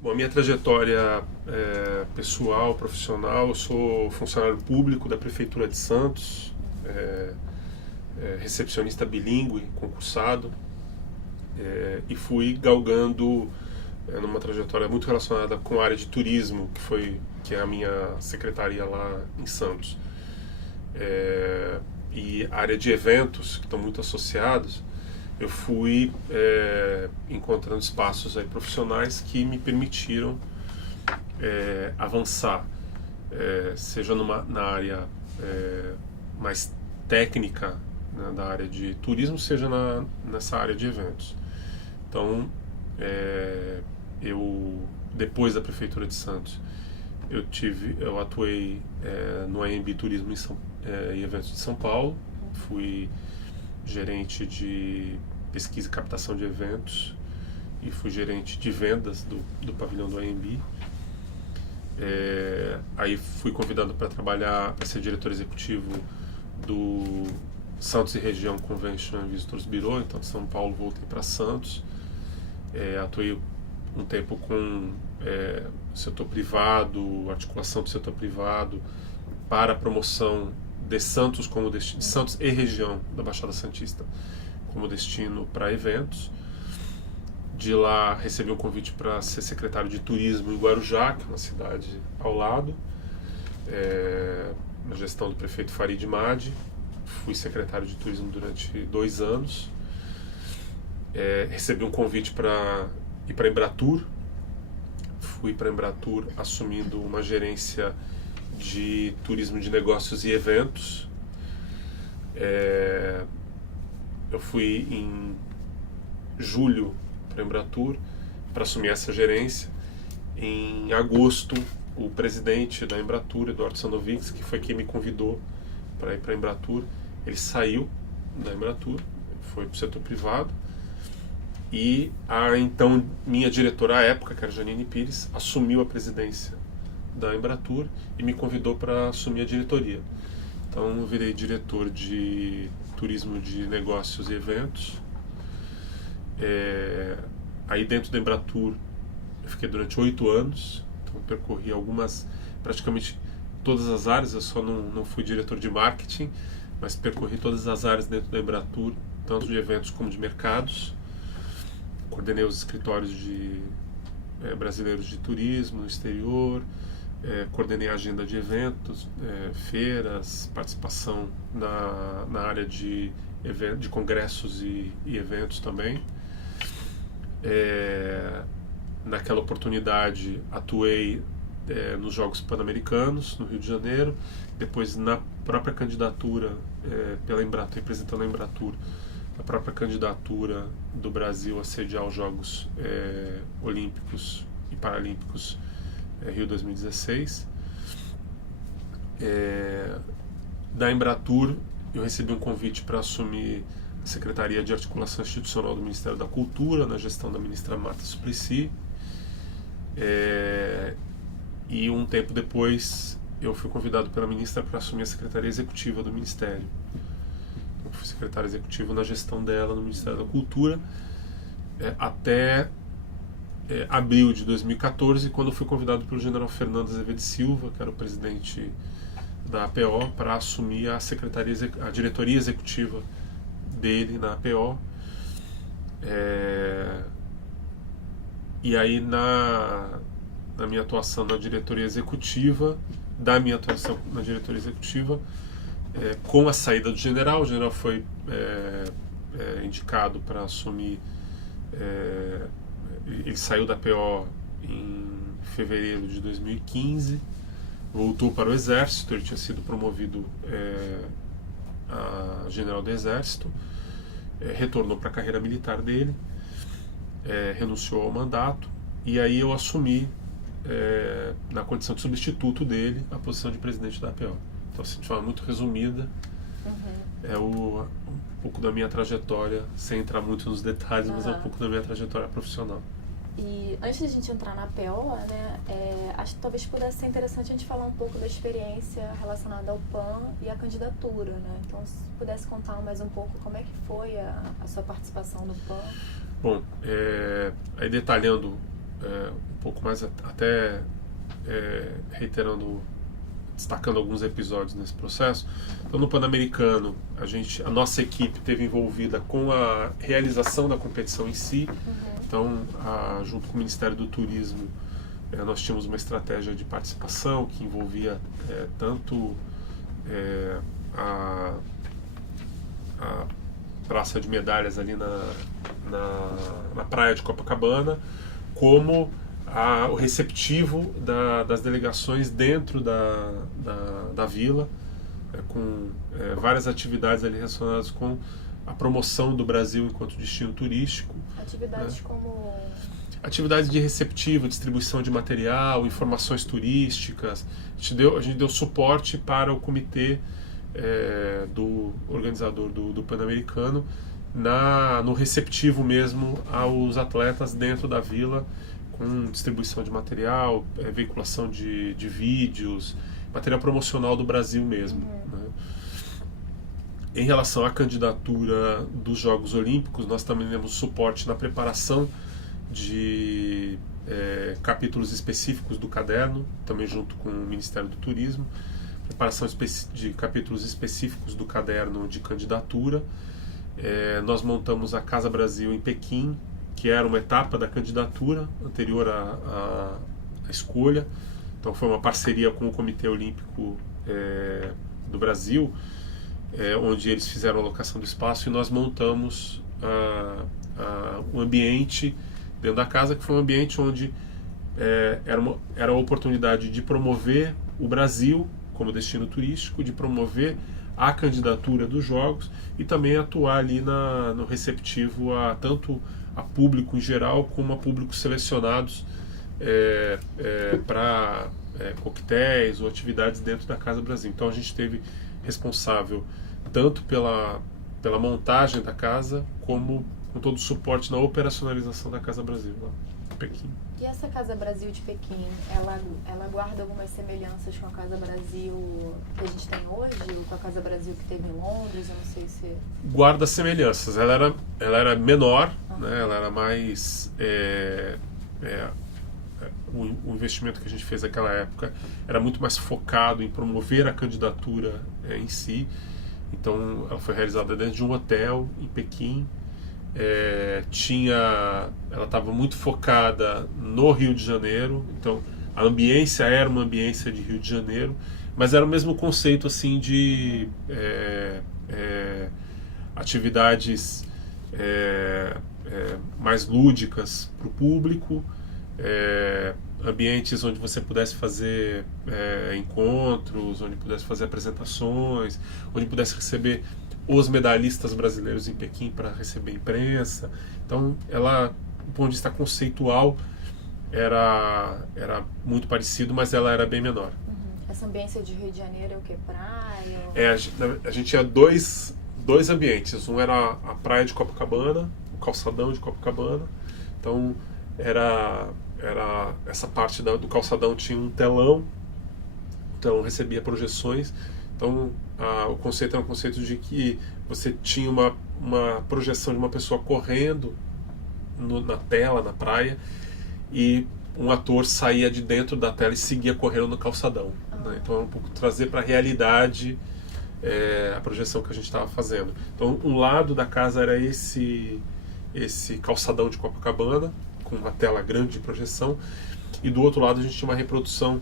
Bom, a minha trajetória pessoal, profissional, eu sou funcionário público da Prefeitura de Santos, recepcionista bilíngue, concursado, e fui galgando numa trajetória muito relacionada com a área de turismo, que é a minha secretaria lá em Santos. E a área de eventos, que estão muito associados, eu fui encontrando espaços aí profissionais que me permitiram avançar, seja na área mais técnica, né, da área de turismo, seja nessa área de eventos. Então, eu depois da prefeitura de Santos, eu atuei no AMB Turismo e Eventos de São Paulo, fui gerente de pesquisa e captação de eventos e fui gerente de vendas do pavilhão do AMB. Aí fui convidado para trabalhar, para ser diretor executivo do Santos e Região Convention and Visitors Bureau, então de São Paulo voltei para Santos. Atuei um tempo com setor privado, articulação do setor privado para a promoção de Santos como destino, de Santos e região da Baixada Santista como destino para eventos. De lá recebi um convite para ser secretário de turismo em Guarujá, que é uma cidade ao lado, na gestão do prefeito Farid Madi. Fui secretário de turismo durante 2 anos. Recebi um convite para ir para Embratur. Fui para Embratur assumindo uma gerência de turismo de negócios e eventos. Eu fui em julho para Embratur para assumir essa gerência. Em agosto, o presidente da Embratur, Eduardo Sanovics, que foi quem me convidou para ir para Embratur, ele saiu da Embratur, foi para o setor privado. E então minha diretora à época, que era Janine Pires, assumiu a presidência da Embratur e me convidou para assumir a diretoria. Então eu virei diretor de turismo de negócios e eventos. Aí dentro da Embratur eu fiquei durante 8 anos, então percorri praticamente todas as áreas. Eu só não fui diretor de marketing, mas percorri todas as áreas dentro da Embratur, tanto de eventos como de mercados. Coordenei os escritórios brasileiros de turismo no exterior, coordenei a agenda de eventos, feiras, participação na área de congressos e eventos também. Naquela oportunidade atuei nos Jogos Pan-Americanos no Rio de Janeiro, depois na própria candidatura pela Embratur, representando a Embratur, a própria candidatura do Brasil a sediar os Jogos Olímpicos e Paralímpicos Rio 2016. Da Embratur eu recebi um convite para assumir a Secretaria de Articulação Institucional do Ministério da Cultura, na gestão da ministra Marta Suplicy. E um tempo depois eu fui convidado pela ministra para assumir a Secretaria Executiva do Ministério. Eu fui secretário executivo na gestão dela no Ministério da Cultura até abril de 2014, quando eu fui convidado pelo general Fernando Azevedo Silva, que era o presidente da APO, para assumir a diretoria executiva dele na APO. E aí na minha atuação na diretoria executiva, com a saída do general, o general foi indicado para assumir. Ele saiu da PO em fevereiro de 2015, voltou para o Exército. Ele tinha sido promovido a general do Exército, retornou para a carreira militar dele, renunciou ao mandato, e aí eu assumi, na condição de substituto dele, a posição de presidente da APO. Então, assim, de forma muito resumida, um pouco da minha trajetória, sem entrar muito nos detalhes, mas é um pouco da minha trajetória profissional. E antes de a gente entrar na PO, né, acho que talvez pudesse ser interessante a gente falar um pouco da experiência relacionada ao PAN e à candidatura, né? Então, se pudesse contar mais um pouco como é que foi a sua participação no PAN. Bom, aí detalhando um pouco mais até destacando alguns episódios nesse processo. Então, no Pan-Americano, a nossa equipe esteve envolvida com a realização da competição em si. Então, junto com o Ministério do Turismo, nós tínhamos uma estratégia de participação que envolvia tanto a praça de medalhas ali na praia de Copacabana, como o receptivo das delegações dentro da vila, com várias atividades ali relacionadas com a promoção do Brasil enquanto destino turístico. Atividades como... Atividades de receptivo, distribuição de material, informações turísticas. A gente deu suporte para o comitê do organizador do Pan-Americano no receptivo mesmo aos atletas dentro da vila, com distribuição de material, veiculação de vídeos, material promocional do Brasil mesmo. Né? Em relação à candidatura dos Jogos Olímpicos, nós também demos suporte na preparação de capítulos específicos do caderno, também junto com o Ministério do Turismo, preparação de capítulos específicos do caderno de candidatura. Nós montamos a Casa Brasil em Pequim, que era uma etapa da candidatura anterior à escolha. Então foi uma parceria com o Comitê Olímpico do Brasil, onde eles fizeram a alocação do espaço, e nós montamos um ambiente dentro da casa, que foi um ambiente onde era a oportunidade de promover o Brasil como destino turístico, de promover a candidatura dos Jogos e também atuar ali no receptivo tanto a público em geral como a públicos selecionados para coquetéis ou atividades dentro da Casa Brasil. Então a gente esteve responsável tanto pela montagem da casa como com todo o suporte na operacionalização da Casa Brasil lá em Pequim. E essa Casa Brasil de Pequim, ela guarda algumas semelhanças com a Casa Brasil que a gente tem hoje, ou com a Casa Brasil que teve em Londres? Eu não sei se... Guarda semelhanças. Ela era menor, né? Ela era mais... o investimento que a gente fez naquela época era muito mais focado em promover a candidatura em si. Então, ela foi realizada dentro de um hotel em Pequim. Ela estava muito focada no Rio de Janeiro, então a ambiência era uma ambiência de Rio de Janeiro, mas era o mesmo conceito assim de atividades mais lúdicas para o público, ambientes onde você pudesse fazer encontros, onde pudesse fazer apresentações, onde pudesse receber os medalhistas brasileiros em Pequim para receber imprensa. Então, ela, do ponto de vista conceitual, era muito parecido, mas ela era bem menor. Essa ambiência de Rio de Janeiro é o quê? Praia? A gente tinha dois ambientes. Um era a praia de Copacabana, o calçadão de Copacabana. Então, era essa parte do calçadão tinha um telão. O telão recebia projeções. Então, o conceito era um conceito de que você tinha uma projeção de uma pessoa correndo na tela, na praia, e um ator saía de dentro da tela e seguia correndo no calçadão. Né? Então, é um pouco trazer para a realidade a projeção que a gente estava fazendo. Então, um lado da casa era esse calçadão de Copacabana, com uma tela grande de projeção, e do outro lado a gente tinha uma reprodução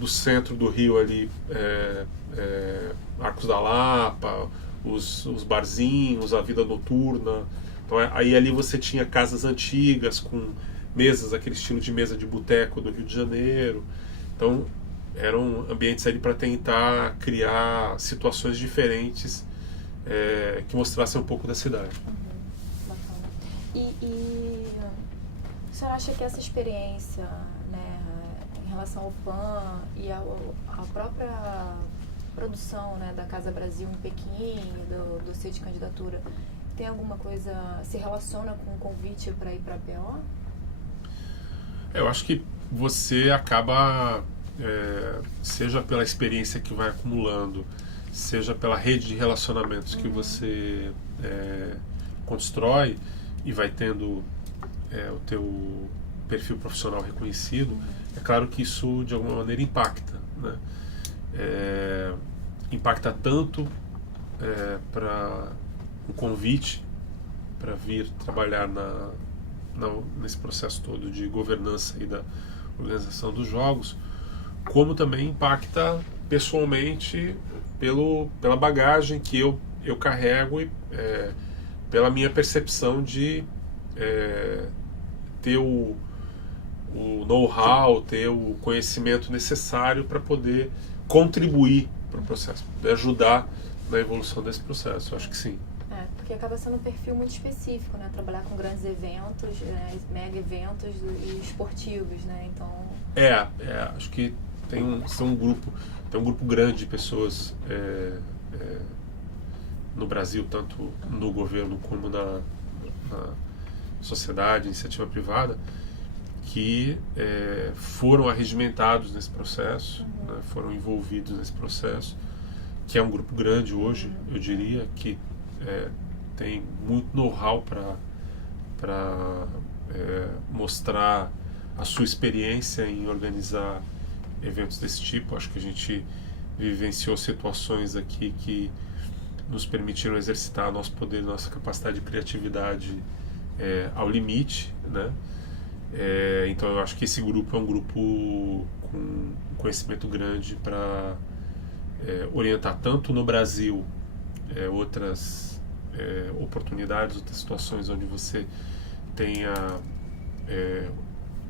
do centro do Rio ali, Arcos da Lapa, os barzinhos, a vida noturna. Então aí ali você tinha casas antigas com mesas, aquele estilo de mesa de boteco do Rio de Janeiro. Então eram ambientes ali para tentar criar situações diferentes que mostrassem um pouco da cidade. Bacana. E o senhor acha que essa experiência, né, em relação ao PAN e a própria produção, né, da Casa Brasil em Pequim, do dossiê de candidatura, tem alguma coisa, se relaciona com o convite para ir para a PO? Eu acho que você acaba, seja pela experiência que vai acumulando, seja pela rede de relacionamentos que você constrói e vai tendo perfil profissional reconhecido, é claro que isso de alguma maneira impacta, né? Impacta tanto para o convite para vir trabalhar nesse processo todo de governança e da organização dos jogos, como também impacta pessoalmente pela bagagem que eu carrego e pela minha percepção de ter o know-how, ter o conhecimento necessário para poder contribuir para o processo, poder ajudar na evolução desse processo. Eu acho que sim. Porque acaba sendo um perfil muito específico, né? Trabalhar com grandes eventos, né? Mega eventos e esportivos, né? Então... acho que tem um grupo grande de pessoas no Brasil, tanto no governo como na sociedade, iniciativa privada, que foram arregimentados nesse processo, né? Foram envolvidos nesse processo, que é um grupo grande hoje, eu diria, que tem muito know-how para mostrar a sua experiência em organizar eventos desse tipo. Acho que a gente vivenciou situações aqui que nos permitiram exercitar nosso poder, nossa capacidade de criatividade ao limite, né? Então eu acho que esse grupo é um grupo com um conhecimento grande para orientar tanto no Brasil outras oportunidades, outras situações onde você tenha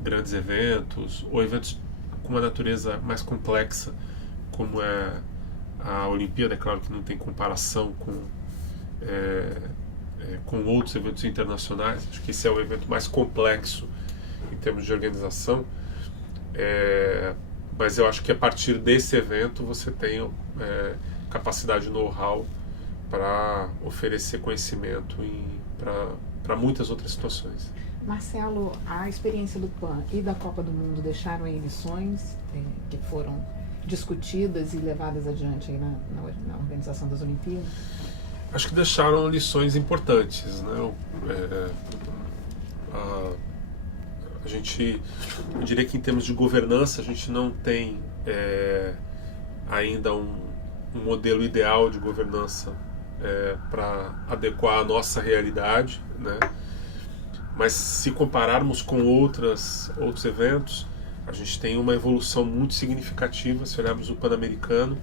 grandes eventos ou eventos com uma natureza mais complexa, como é a Olimpíada. É claro que não tem comparação com outros eventos internacionais. Acho que esse é o evento mais complexo em termos de organização, mas eu acho que a partir desse evento você tem capacidade e know-how para oferecer conhecimento para muitas outras situações. Marcelo, a experiência do PAN e da Copa do Mundo deixaram aí lições que foram discutidas e levadas adiante aí na organização das Olimpíadas? Acho que deixaram lições importantes, né? Eu diria que em termos de governança a gente não tem ainda um modelo ideal de governança para adequar a nossa realidade, né? Mas se compararmos com outros eventos, a gente tem uma evolução muito significativa. Se olharmos o Pan-Americano,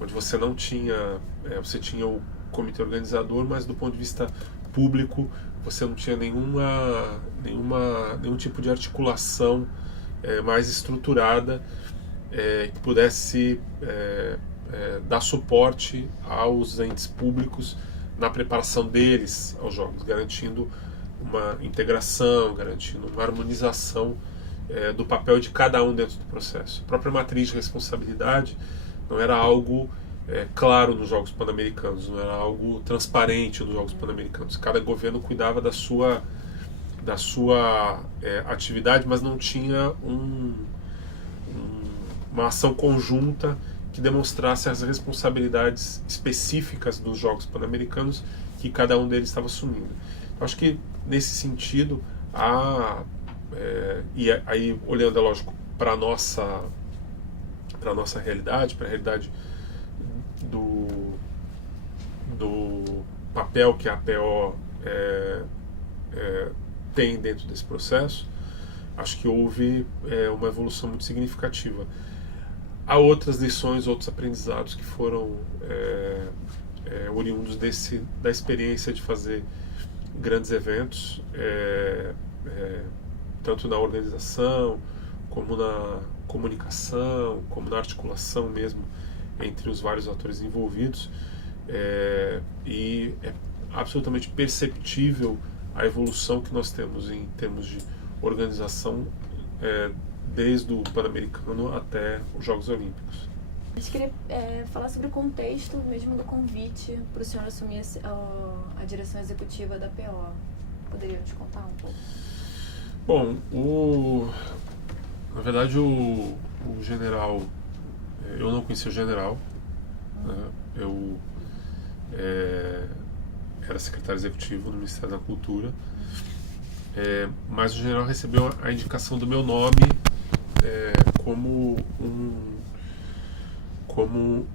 onde você não tinha, você tinha o comitê organizador, mas do ponto de vista público você não tinha nenhum tipo de articulação mais estruturada que pudesse dar suporte aos entes públicos na preparação deles aos jogos, garantindo uma integração, garantindo uma harmonização do papel de cada um dentro do processo. A própria matriz de responsabilidade não era algo claro nos Jogos Pan-Americanos, não era algo transparente nos Jogos Pan-Americanos. Cada governo cuidava da sua atividade, mas não tinha uma ação conjunta que demonstrasse as responsabilidades específicas dos Jogos Pan-Americanos que cada um deles estava assumindo. Eu acho que, nesse sentido, e aí olhando, é lógico, para a nossa realidade, para a realidade do papel que a APO tem dentro desse processo, acho que houve uma evolução muito significativa. Há outras lições, outros aprendizados que foram oriundos da experiência de fazer grandes eventos, tanto na organização, como na comunicação, como na articulação mesmo entre os vários atores envolvidos, e é absolutamente perceptível a evolução que nós temos em termos de organização, desde o Pan-Americano até os Jogos Olímpicos. A gente queria falar sobre o contexto mesmo do convite para o senhor assumir a direção executiva da PO. Poderia te contar um pouco? Bom, na verdade o general, eu não conhecia o general, né? Eu era secretário executivo no Ministério da Cultura mas o general recebeu a indicação do meu nome como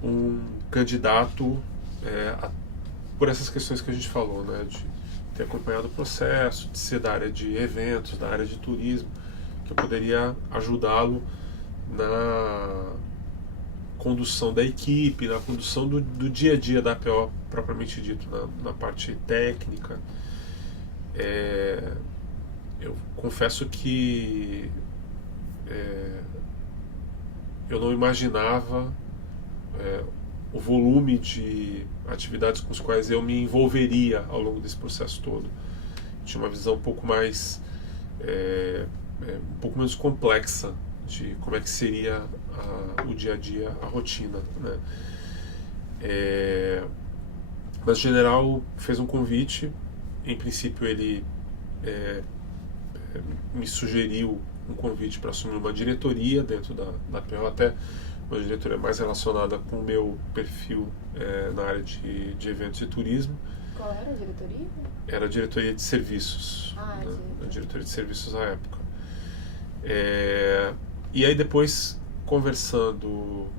um candidato por essas questões que a gente falou, né, de ter acompanhado o processo, de ser da área de eventos, da área de turismo, que eu poderia ajudá-lo na condução da equipe, na condução do dia a dia da APO propriamente dito, na parte técnica. Eu confesso que eu não imaginava o volume de atividades com as quais eu me envolveria ao longo desse processo todo. Tinha uma visão um pouco mais um pouco menos complexa de como é que seria o dia a dia, a rotina, né? Mas o general fez um convite. Em princípio ele me sugeriu um convite para assumir uma diretoria dentro da PO, até uma diretoria mais relacionada com o meu perfil na área de eventos e turismo. Qual era a diretoria? Era a diretoria de serviços, né? A diretoria de serviços à época. E aí depois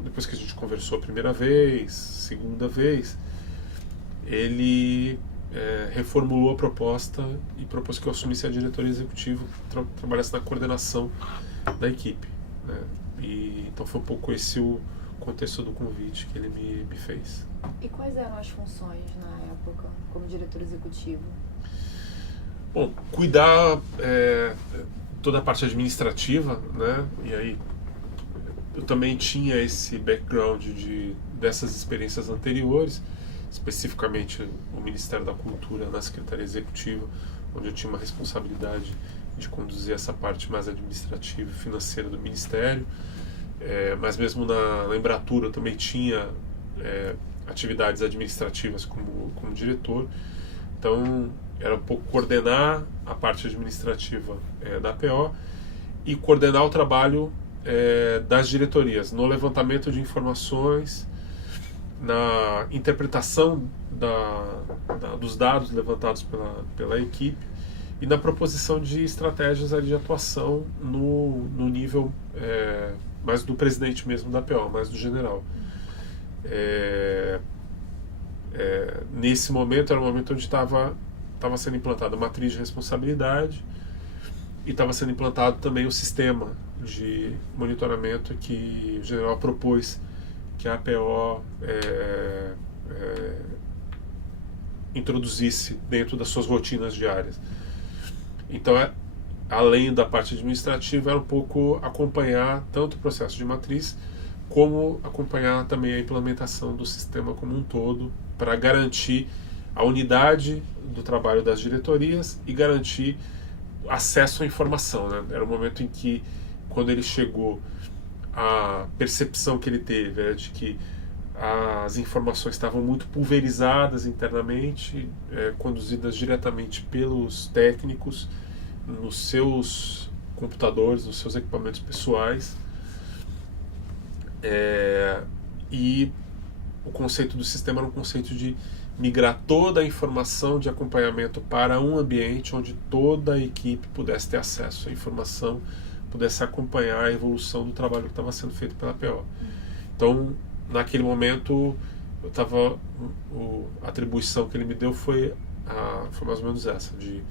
depois que a gente conversou a primeira vez, segunda vez, ele reformulou a proposta e propôs que eu assumisse a diretoria executiva, trabalhasse na coordenação da equipe, né? E então foi um pouco esse o contexto do convite que ele me fez. E quais eram as funções na época como diretor executivo? Bom, cuidar toda a parte administrativa, né? E aí eu também tinha esse background dessas experiências anteriores, especificamente o Ministério da Cultura na Secretaria Executiva, onde eu tinha uma responsabilidade de conduzir essa parte mais administrativa e financeira do Ministério, mas mesmo na Embratur eu também tinha atividades administrativas como diretor. Então era um pouco coordenar a parte administrativa da APO e coordenar o trabalho das diretorias no levantamento de informações, na interpretação dos dados levantados pela equipe e na proposição de estratégias de atuação no nível mais do presidente mesmo da APO, mais do general. Nesse momento era um momento onde estava sendo implantada a matriz de responsabilidade e estava sendo implantado também o sistema de monitoramento que o general propôs que a APO introduzisse dentro das suas rotinas diárias. Então, além da parte administrativa, era um pouco acompanhar tanto o processo de matriz, como acompanhar também a implementação do sistema como um todo, para garantir a unidade do trabalho das diretorias e garantir acesso à informação, né? Era um momento em que, quando ele chegou, a percepção que ele teve era de que as informações estavam muito pulverizadas internamente, conduzidas diretamente pelos técnicos nos seus computadores, nos seus equipamentos pessoais, e o conceito do sistema era um conceito de migrar toda a informação de acompanhamento para um ambiente onde toda a equipe pudesse ter acesso à informação, pudesse acompanhar a evolução do trabalho que estava sendo feito pela APO. Então, naquele momento, a atribuição que ele me deu foi mais ou menos essa, de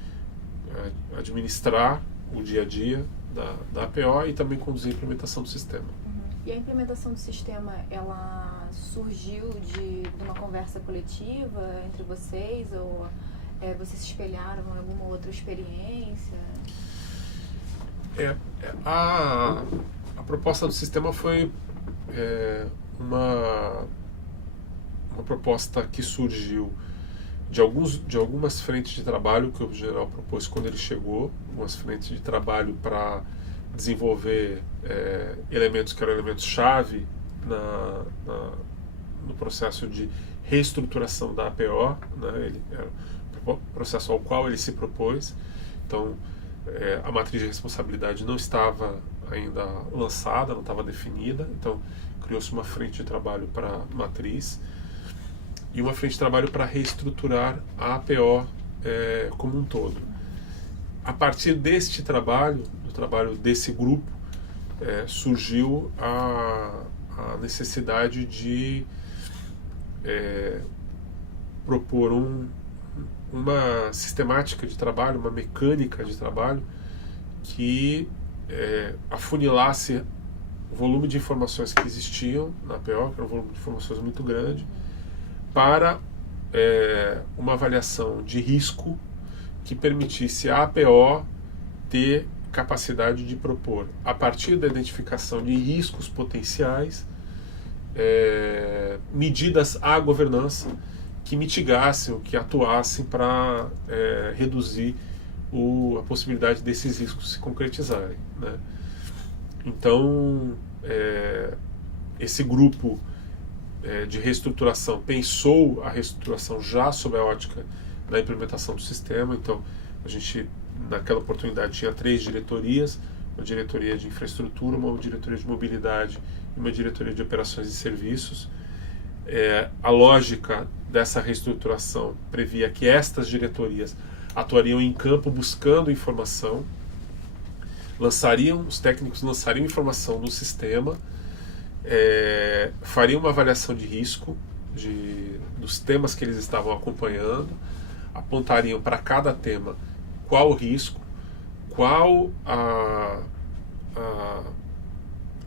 administrar o dia a dia da APO e também conduzir a implementação do sistema. E a implementação do sistema, ela surgiu de uma conversa coletiva entre vocês, ou vocês se espelharam em alguma outra experiência? A proposta do sistema foi uma proposta que surgiu de algumas frentes de trabalho que o general propôs quando ele chegou, algumas frentes de trabalho para desenvolver elementos que eram elementos-chave no processo de reestruturação da APO, né? Ele era o processo ao qual ele se propôs. Então, a matriz de responsabilidade não estava ainda lançada, não estava definida, então criou-se uma frente de trabalho para a matriz e uma frente de trabalho para reestruturar a APO como um todo. a partir deste trabalho, do trabalho desse grupo, surgiu a necessidade de propor uma sistemática de trabalho, uma mecânica de trabalho que afunilasse o volume de informações que existiam na APO, que era um volume de informações muito grande, para uma avaliação de risco que permitisse à APO ter capacidade de propor, a partir da identificação de riscos potenciais, medidas à governança que mitigassem ou que atuassem para reduzir a possibilidade desses riscos se concretizarem, né? Então, esse grupo de reestruturação pensou a reestruturação já sob a ótica da implementação do sistema. Então, a gente, naquela oportunidade, tinha 3 diretorias: uma diretoria de infraestrutura, uma diretoria de mobilidade e uma diretoria de operações e serviços. A lógica dessa reestruturação previa que estas diretorias atuariam em campo buscando informação, os técnicos lançariam informação no sistema, fariam uma avaliação de risco dos temas que eles estavam acompanhando, apontariam para cada tema qual o risco, qual a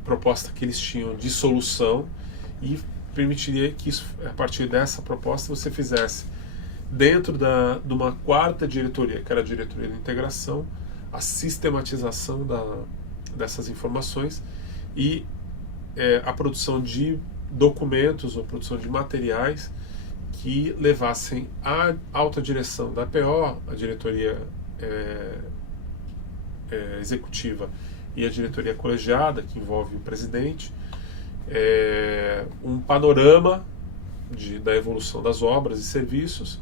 proposta que eles tinham de solução, e permitiria que isso, a partir dessa proposta, você fizesse dentro de uma 4ª diretoria, que era a diretoria de integração, a sistematização dessas informações e a produção de documentos ou produção de materiais que levassem à alta direção da APO, a diretoria executiva e a diretoria colegiada, que envolve o presidente, um panorama da evolução das obras e serviços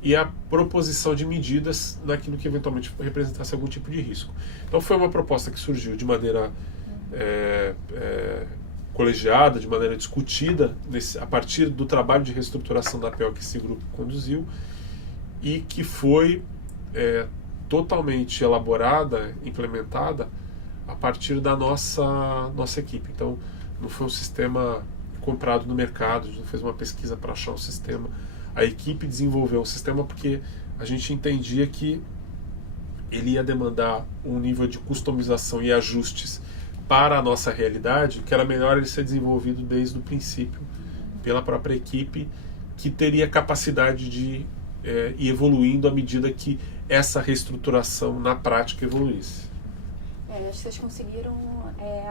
e a proposição de medidas naquilo que eventualmente representasse algum tipo de risco. Então foi uma proposta que surgiu de maneira colegiada, de maneira discutida, a partir do trabalho de reestruturação da APO que esse grupo conduziu, e que foi totalmente elaborada, implementada a partir da nossa equipe. Então, não foi um sistema comprado no mercado, a gente não fez uma pesquisa para achar um sistema. A equipe desenvolveu um sistema porque a gente entendia que ele ia demandar um nível de customização e ajustes para a nossa realidade, que era melhor ele ser desenvolvido desde o princípio pela própria equipe, que teria capacidade de ir evoluindo à medida que essa reestruturação na prática evoluísse. Acho que vocês conseguiram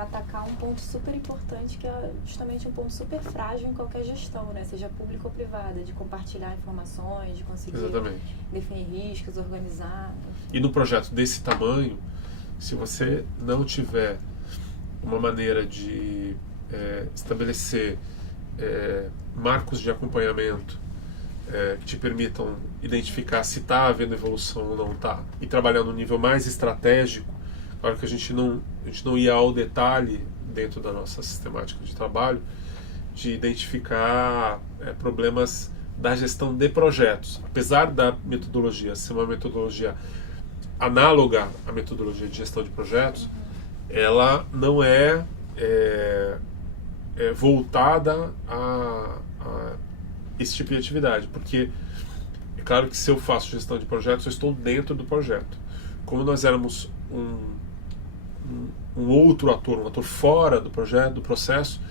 atacar um ponto super importante, que é justamente um ponto super frágil em qualquer gestão, né? Seja pública ou privada, de compartilhar informações, de conseguir definir riscos, organizar. E no projeto desse tamanho, se você não tiver uma maneira de estabelecer marcos de acompanhamento que te permitam identificar se está havendo evolução ou não está, e trabalhar no nível mais estratégico. Claro que a gente não ia ao detalhe dentro da nossa sistemática de trabalho de identificar problemas da gestão de projetos. Apesar da metodologia ser uma metodologia análoga à metodologia de gestão de projetos, ela não é voltada a esse tipo de atividade, porque é claro que se eu faço gestão de projetos, eu estou dentro do projeto. Como nós éramos um outro ator, um ator fora do projeto, do processo,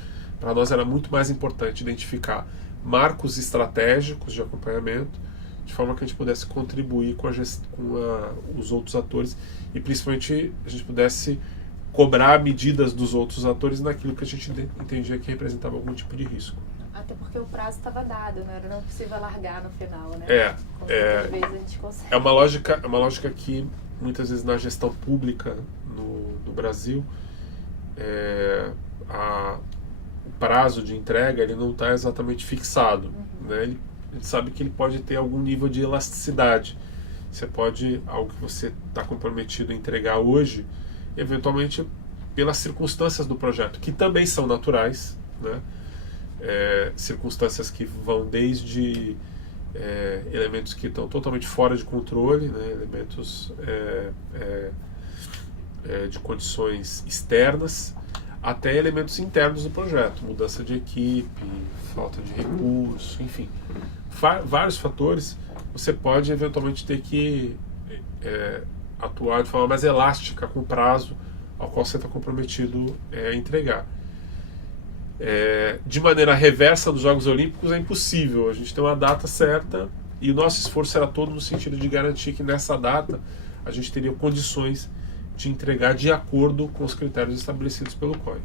para nós era muito mais importante identificar marcos estratégicos de acompanhamento, de forma que a gente pudesse contribuir com os outros atores e principalmente a gente pudesse cobrar medidas dos outros atores naquilo que a gente entendia que representava algum tipo de risco. Até porque o prazo estava dado, né? Era não possível largar no final, né? Às vezes a gente consegue. É uma lógica que muitas vezes na gestão pública no Brasil o prazo de entrega ele não está exatamente fixado, né? Ele sabe que ele pode ter algum nível de elasticidade. Você pode, algo que você está comprometido a entregar hoje, eventualmente pelas circunstâncias do projeto, que também são naturais, né? Circunstâncias que vão desde elementos que estão totalmente fora de controle, né, elementos de condições externas, até elementos internos do projeto, mudança de equipe, falta de recurso, enfim, vários fatores. Você pode eventualmente ter que atuar de forma mais elástica com o prazo ao qual você está comprometido a entregar. De maneira reversa dos Jogos Olímpicos é impossível. A gente tem uma data certa e o nosso esforço era todo no sentido de garantir que nessa data a gente teria condições de entregar de acordo com os critérios estabelecidos pelo COI.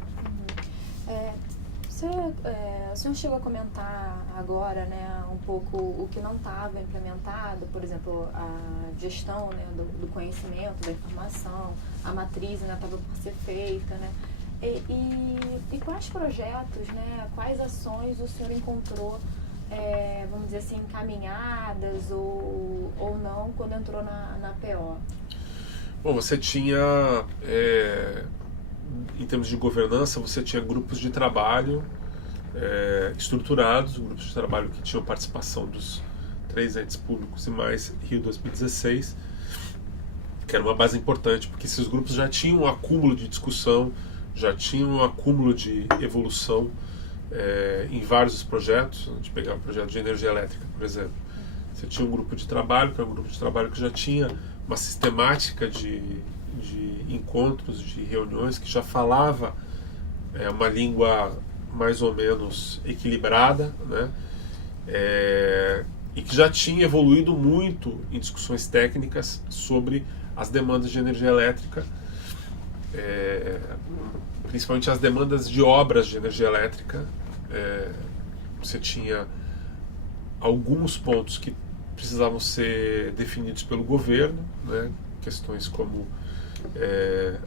O senhor chegou a comentar agora, né, um pouco o que não estava implementado, por exemplo, a gestão, né, do conhecimento, da informação, a matriz ainda estava por ser feita, né? E quais projetos, né, quais ações o senhor encontrou, vamos dizer assim, encaminhadas ou não, quando entrou na PO? Bom, você tinha, em termos de governança, você tinha grupos de trabalho estruturados, grupos de trabalho que tinham participação dos 3 entes públicos e mais Rio 2016, que era uma base importante, porque esses grupos já tinham um acúmulo de discussão, já tinham um acúmulo de evolução em vários dos projetos. A gente pegava o projeto de energia elétrica, por exemplo. Você tinha um grupo de trabalho, que era um grupo de trabalho que já tinha uma sistemática de encontros, de reuniões, que já falava uma língua mais ou menos equilibrada, né? E que já tinha evoluído muito em discussões técnicas sobre as demandas de energia elétrica, principalmente as demandas de obras de energia elétrica. Você tinha alguns pontos que precisavam ser definidos pelo governo, né? Questões como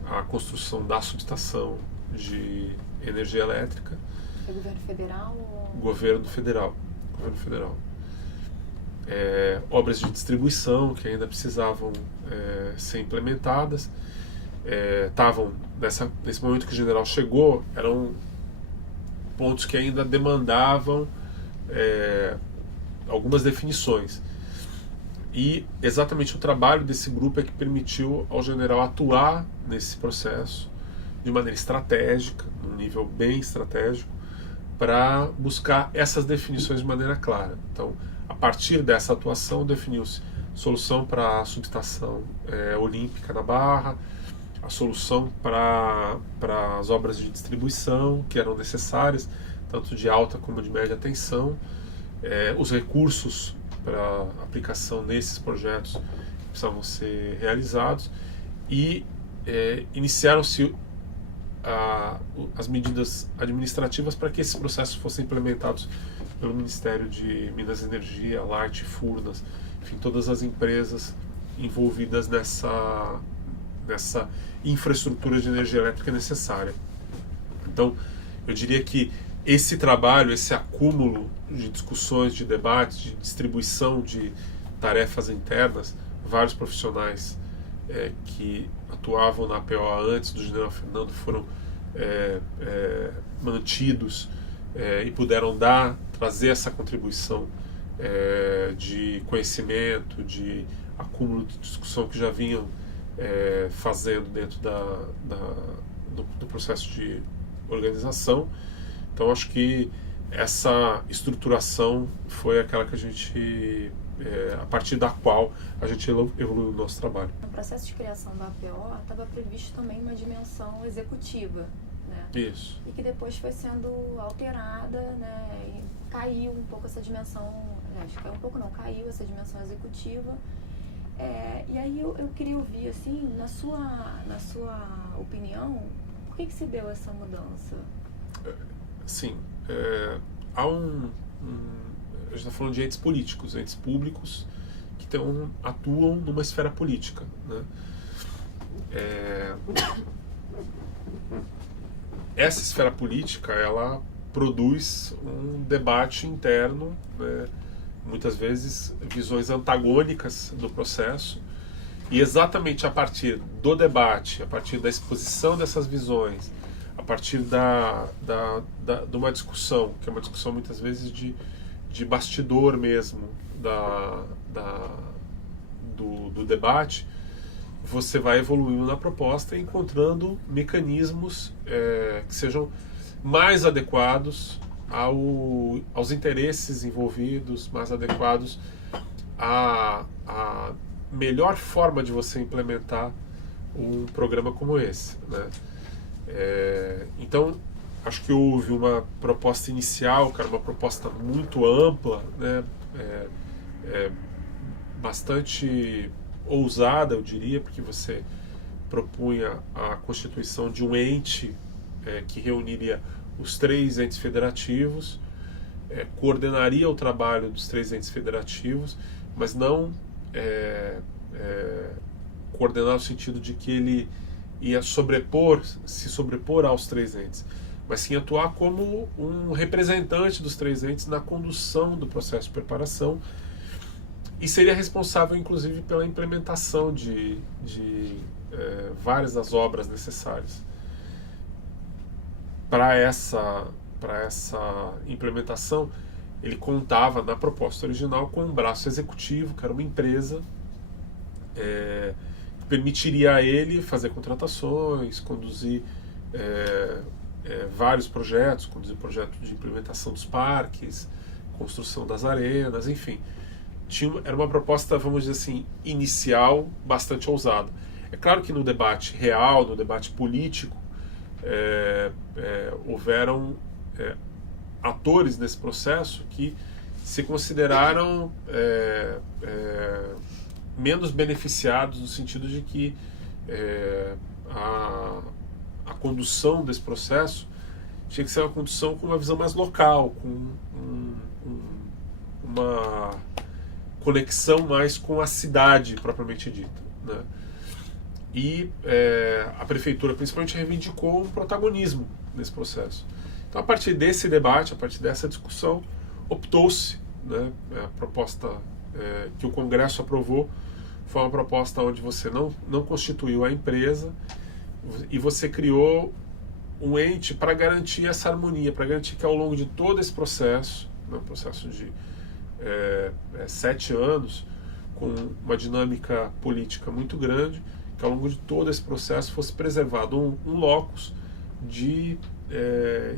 a construção da subestação de energia elétrica. É governo federal? Governo federal. Governo federal. Obras de distribuição que ainda precisavam ser implementadas. Estavam, nesse momento que o general chegou, eram pontos que ainda demandavam algumas definições. E exatamente o trabalho desse grupo é que permitiu ao general atuar nesse processo de maneira estratégica, num nível bem estratégico, para buscar essas definições de maneira clara. Então, a partir dessa atuação, definiu-se solução para a subestação olímpica na Barra, a solução para as obras de distribuição que eram necessárias, tanto de alta como de média tensão, os recursos para aplicação nesses projetos que precisavam ser realizados, e iniciaram-se as medidas administrativas para que esses processos fossem implementados pelo Ministério de Minas e Energia, Light, Furnas, enfim, todas as empresas envolvidas nessa infraestrutura de energia elétrica necessária. Então, eu diria que esse trabalho, esse acúmulo de discussões, de debates, de distribuição de tarefas internas, vários profissionais que atuavam na APO antes do general Fernando foram mantidos e puderam trazer essa contribuição de conhecimento, de acúmulo de discussão que já vinham fazendo dentro do processo de organização. Então, acho que essa estruturação foi aquela que a gente, a partir da qual a gente evoluiu o nosso trabalho. No processo de criação da APO estava previsto também uma dimensão executiva, né? Isso. E que depois foi sendo alterada, né? E caiu um pouco essa dimensão, acho que caiu um pouco não, caiu essa dimensão executiva. E aí eu queria ouvir, assim, na sua opinião, por que se deu essa mudança? Sim, há a gente está falando de entes políticos, entes públicos que atuam numa esfera política, né? Essa esfera política, ela produz um debate interno, né? Muitas vezes visões antagônicas do processo, e exatamente a partir do debate, a partir da exposição dessas visões, a partir de uma discussão, que é uma discussão muitas vezes de de bastidor mesmo do debate, você vai evoluindo na proposta e encontrando mecanismos que sejam mais adequados aos interesses envolvidos, mais adequados à melhor forma de você implementar um programa como esse, né? Então, acho que houve uma proposta inicial, cara, uma proposta muito ampla, né? Bastante ousada, eu diria, porque você propunha a constituição de um ente que reuniria os 3 entes federativos, coordenaria o trabalho dos 3 entes federativos, mas não coordenar no sentido de que ele ia se sobrepor aos 3 entes, mas sim atuar como um representante dos 3 entes na condução do processo de preparação, e seria responsável, inclusive, pela implementação de várias das obras necessárias para essa implementação. Ele contava, na proposta original, com um braço executivo, que era uma empresa, que permitiria a ele fazer contratações, conduzir vários projetos, conduzir o projeto de implementação dos parques, construção das arenas, enfim. Era uma proposta, vamos dizer assim, inicial, bastante ousada. É claro que no debate real, no debate político, houveram atores nesse processo que se consideraram menos beneficiados, no sentido de que a condução desse processo tinha que ser uma condução com uma visão mais local, com uma conexão mais com a cidade propriamente dita, né? E a prefeitura principalmente reivindicou um protagonismo nesse processo. Então, a partir desse debate, a partir dessa discussão, optou-se, né, a proposta que o Congresso aprovou foi uma proposta onde você não constituiu a empresa e você criou um ente para garantir essa harmonia, para garantir que ao longo de todo esse processo, né, um processo de 7 anos, com uma dinâmica política muito grande, que ao longo de todo esse processo fosse preservado um locus de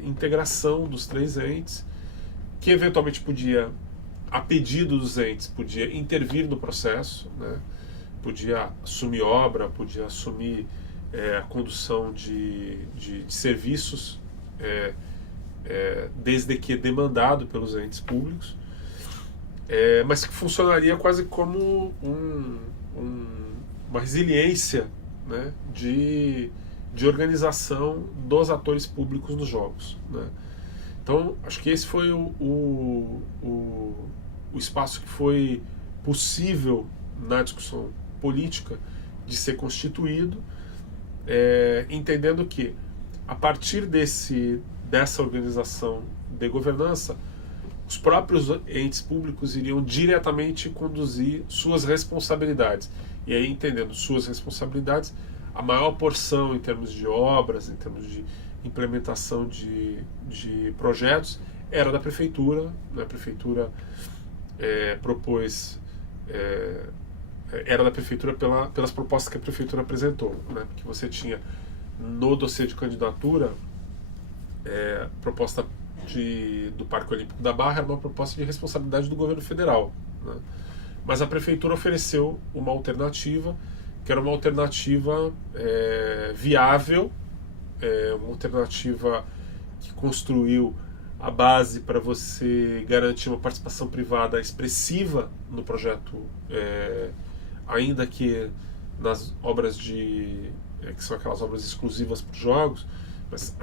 integração dos 3 entes, que eventualmente podia, a pedido dos entes, podia intervir no processo, né? Podia assumir obra, podia assumir a condução de serviços, desde que demandado pelos entes públicos, mas que funcionaria quase como uma resiliência, né, de organização dos atores públicos nos jogos, né? Então, acho que esse foi o espaço que foi possível na discussão política de ser constituído, entendendo que, a partir dessa organização de governança, os próprios entes públicos iriam diretamente conduzir suas responsabilidades. E aí, entendendo suas responsabilidades, a maior porção em termos de obras, em termos de implementação de projetos, era da prefeitura, né? A prefeitura propôs... era da prefeitura pelas propostas que a prefeitura apresentou, né? Porque você tinha no dossiê de candidatura proposta do Parque Olímpico da Barra, era uma proposta de responsabilidade do governo federal, né? Mas a prefeitura ofereceu uma alternativa, que era uma alternativa viável, uma alternativa que construiu a base para você garantir uma participação privada expressiva no projeto, ainda que nas obras que são aquelas obras exclusivas para os jogos, mas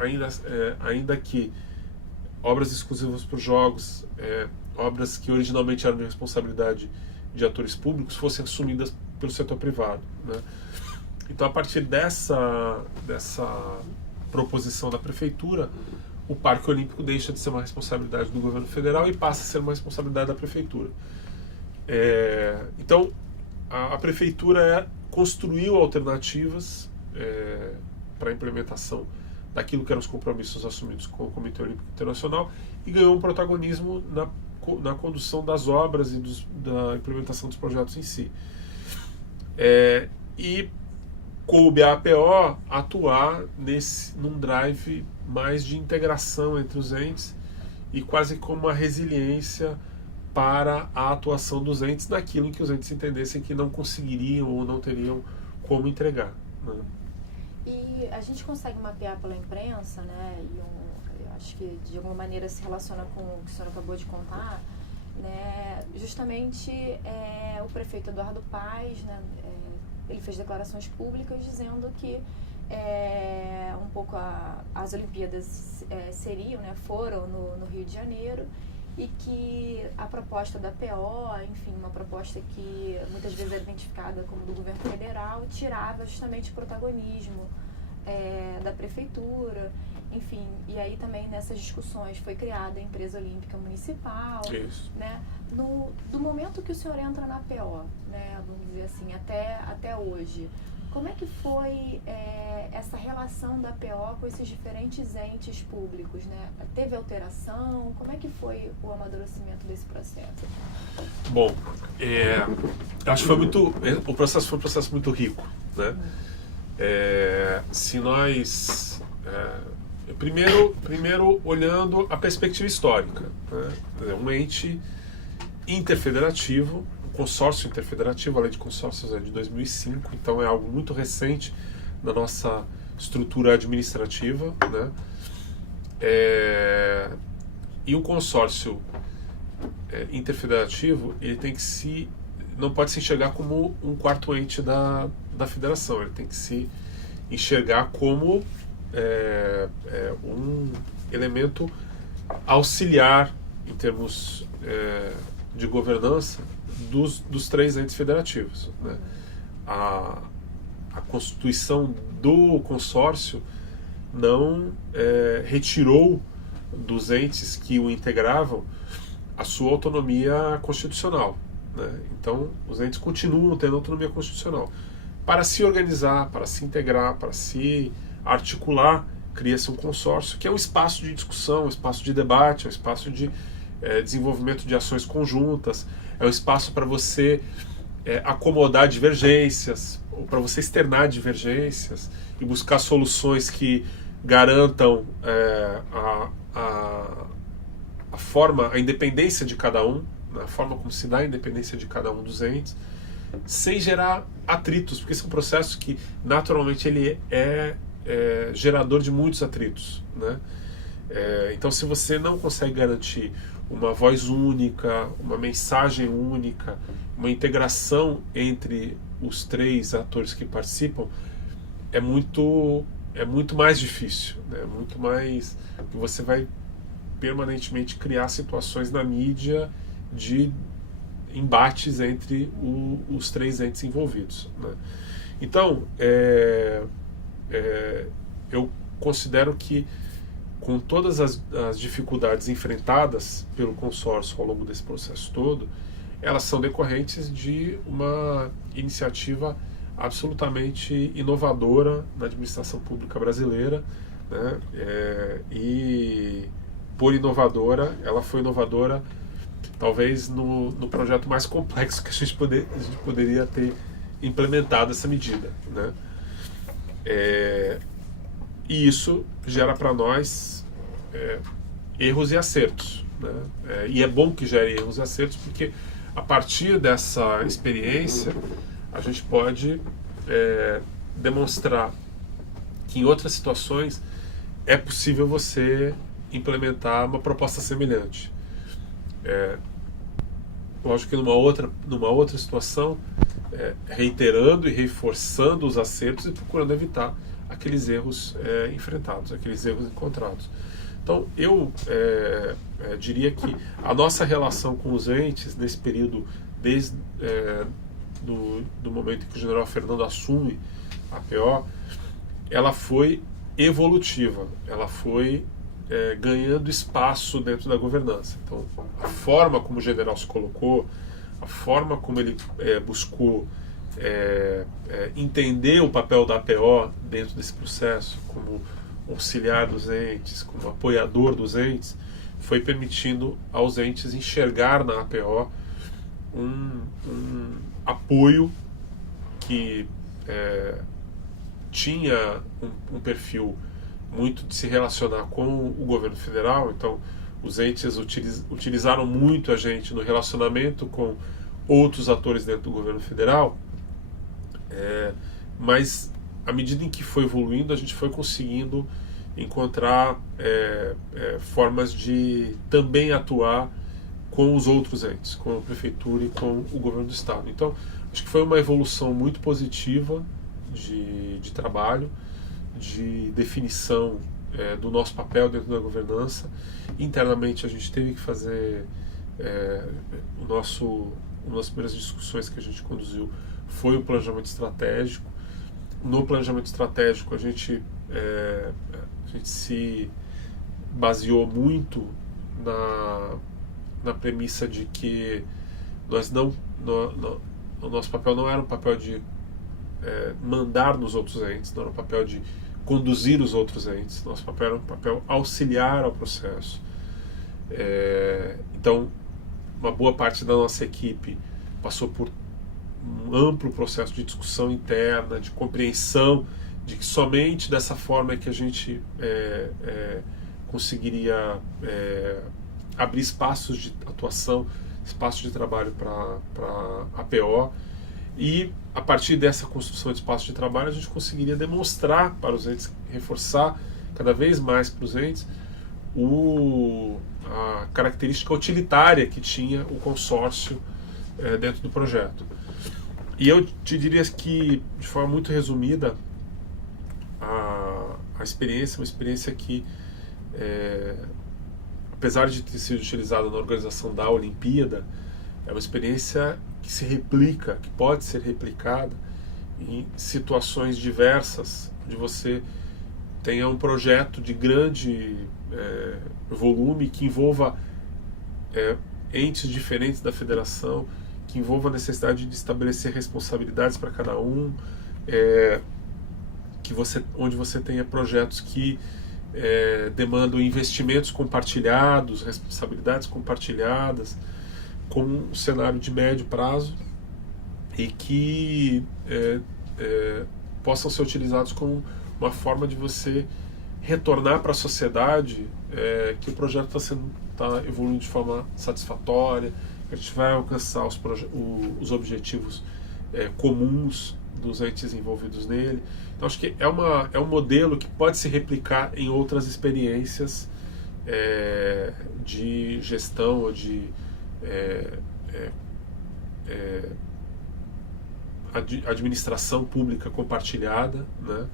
ainda que obras exclusivas para os jogos, obras que originalmente eram de responsabilidade de atores públicos, fossem assumidas pelo setor privado, né? Então, a partir dessa proposição da prefeitura, o Parque Olímpico deixa de ser uma responsabilidade do governo federal e passa a ser uma responsabilidade da prefeitura. Então, a prefeitura construiu alternativas para a implementação daquilo que eram os compromissos assumidos com o Comitê Olímpico Internacional e ganhou um protagonismo na na condução das obras e da implementação dos projetos em si. E coube à APO atuar num drive mais de integração entre os entes e quase como uma resiliência para a atuação dos entes naquilo em que os entes entendessem que não conseguiriam ou não teriam como entregar, né? E a gente consegue mapear pela imprensa, né? Eu acho que de alguma maneira se relaciona com o que o senhor acabou de contar, né? Justamente o prefeito Eduardo Paes, né? Ele fez declarações públicas dizendo que um pouco as Olimpíadas foram no Rio de Janeiro, e que a proposta da PO, enfim, uma proposta que muitas vezes é identificada como do governo federal, tirava justamente o protagonismo da prefeitura, enfim, e aí também nessas discussões foi criada a empresa olímpica municipal. Isso. Né? Do momento que o senhor entra na PO, né, vamos dizer assim, até hoje, como é que foi essa relação da PO com esses diferentes entes públicos, né? Teve alteração? Como é que foi o amadurecimento desse processo? Bom, acho que o processo foi um processo muito rico, né? Se nós primeiro olhando a perspectiva histórica, né? Um ente interfederativo, consórcio interfederativo, a lei de consórcios é de 2005, então é algo muito recente na nossa estrutura administrativa, né? E um consórcio interfederativo, ele não pode se enxergar como um quarto ente da federação, ele tem que se enxergar como um elemento auxiliar em termos de governança dos três entes federativos, né? A constituição do consórcio não retirou dos entes que o integravam a sua autonomia constitucional, né? Então, os entes continuam tendo autonomia constitucional. Para se organizar, para se integrar, para se articular, cria-se um consórcio, que é um espaço de discussão, um espaço de debate, um espaço de desenvolvimento de ações conjuntas, é um espaço para você acomodar divergências, ou para você externar divergências e buscar soluções que garantam a independência de cada um, a forma como se dá a independência de cada um dos entes, sem gerar atritos, porque esse é um processo que naturalmente ele é gerador de muitos atritos, né? Então, se você não consegue garantir uma voz única, uma mensagem única, uma integração entre os três atores que participam, é muito mais difícil, né? É muito mais que você vai permanentemente criar situações na mídia de embates entre os três entes envolvidos, né? Então, eu considero que, com todas as dificuldades enfrentadas pelo consórcio ao longo desse processo todo, elas são decorrentes de uma iniciativa absolutamente inovadora na administração pública brasileira, né? E, por inovadora, ela foi inovadora talvez no projeto mais complexo que a gente poderia ter implementado essa medida, né? E isso gera para nós erros e acertos, né? E é bom que gere erros e acertos, porque a partir dessa experiência a gente pode demonstrar que em outras situações é possível você implementar uma proposta semelhante. Lógico que numa outra situação, reiterando e reforçando os acertos e procurando evitar aqueles erros enfrentados, aqueles erros encontrados. Então, eu diria que a nossa relação com os entes nesse período, desde do momento em que o general Fernando assume a PO, ela foi evolutiva, ela foi ganhando espaço dentro da governança. Então, a forma como o general se colocou, a forma como ele buscou entender o papel da APO dentro desse processo, como auxiliar dos entes, como apoiador dos entes, foi permitindo aos entes enxergar na APO um apoio que tinha um perfil muito de se relacionar com o governo federal. Então os entes utilizaram muito a gente no relacionamento com outros atores dentro do governo federal, mas à medida em que foi evoluindo, a gente foi conseguindo encontrar formas de também atuar com os outros entes, com a prefeitura e com o governo do estado. Então, acho que foi uma evolução muito positiva de trabalho, de definição do nosso papel dentro da governança. Internamente, a gente teve que fazer uma das primeiras discussões que a gente conduziu foi o planejamento estratégico. No planejamento estratégico, a gente se baseou muito na premissa de que o nosso papel não era um papel de mandar nos outros entes, não era um papel de conduzir os outros entes. Nosso papel era um papel auxiliar ao processo. Então, uma boa parte da nossa equipe passou por um amplo processo de discussão interna, de compreensão de que somente dessa forma é que a gente conseguiria abrir espaços de atuação, espaços de trabalho para a APO, e a partir dessa construção de espaço de trabalho a gente conseguiria demonstrar para os entes, reforçar cada vez mais para os entes a característica utilitária que tinha o consórcio dentro do projeto. E eu te diria que, de forma muito resumida, a experiência é uma experiência que, apesar de ter sido utilizada na organização da Olimpíada, é uma experiência que se replica, que pode ser replicada em situações diversas, onde você tenha um projeto de grande volume que envolva entes diferentes da federação, que envolva a necessidade de estabelecer responsabilidades para cada um, onde você tenha projetos que demandam investimentos compartilhados, responsabilidades compartilhadas, com um cenário de médio prazo, e que possam ser utilizados como uma forma de você retornar para a sociedade que o projeto está evoluindo de forma satisfatória, que a gente vai alcançar os objetivos comuns dos entes envolvidos nele. Então acho que é um modelo que pode se replicar em outras experiências de gestão ou de administração pública compartilhada, né?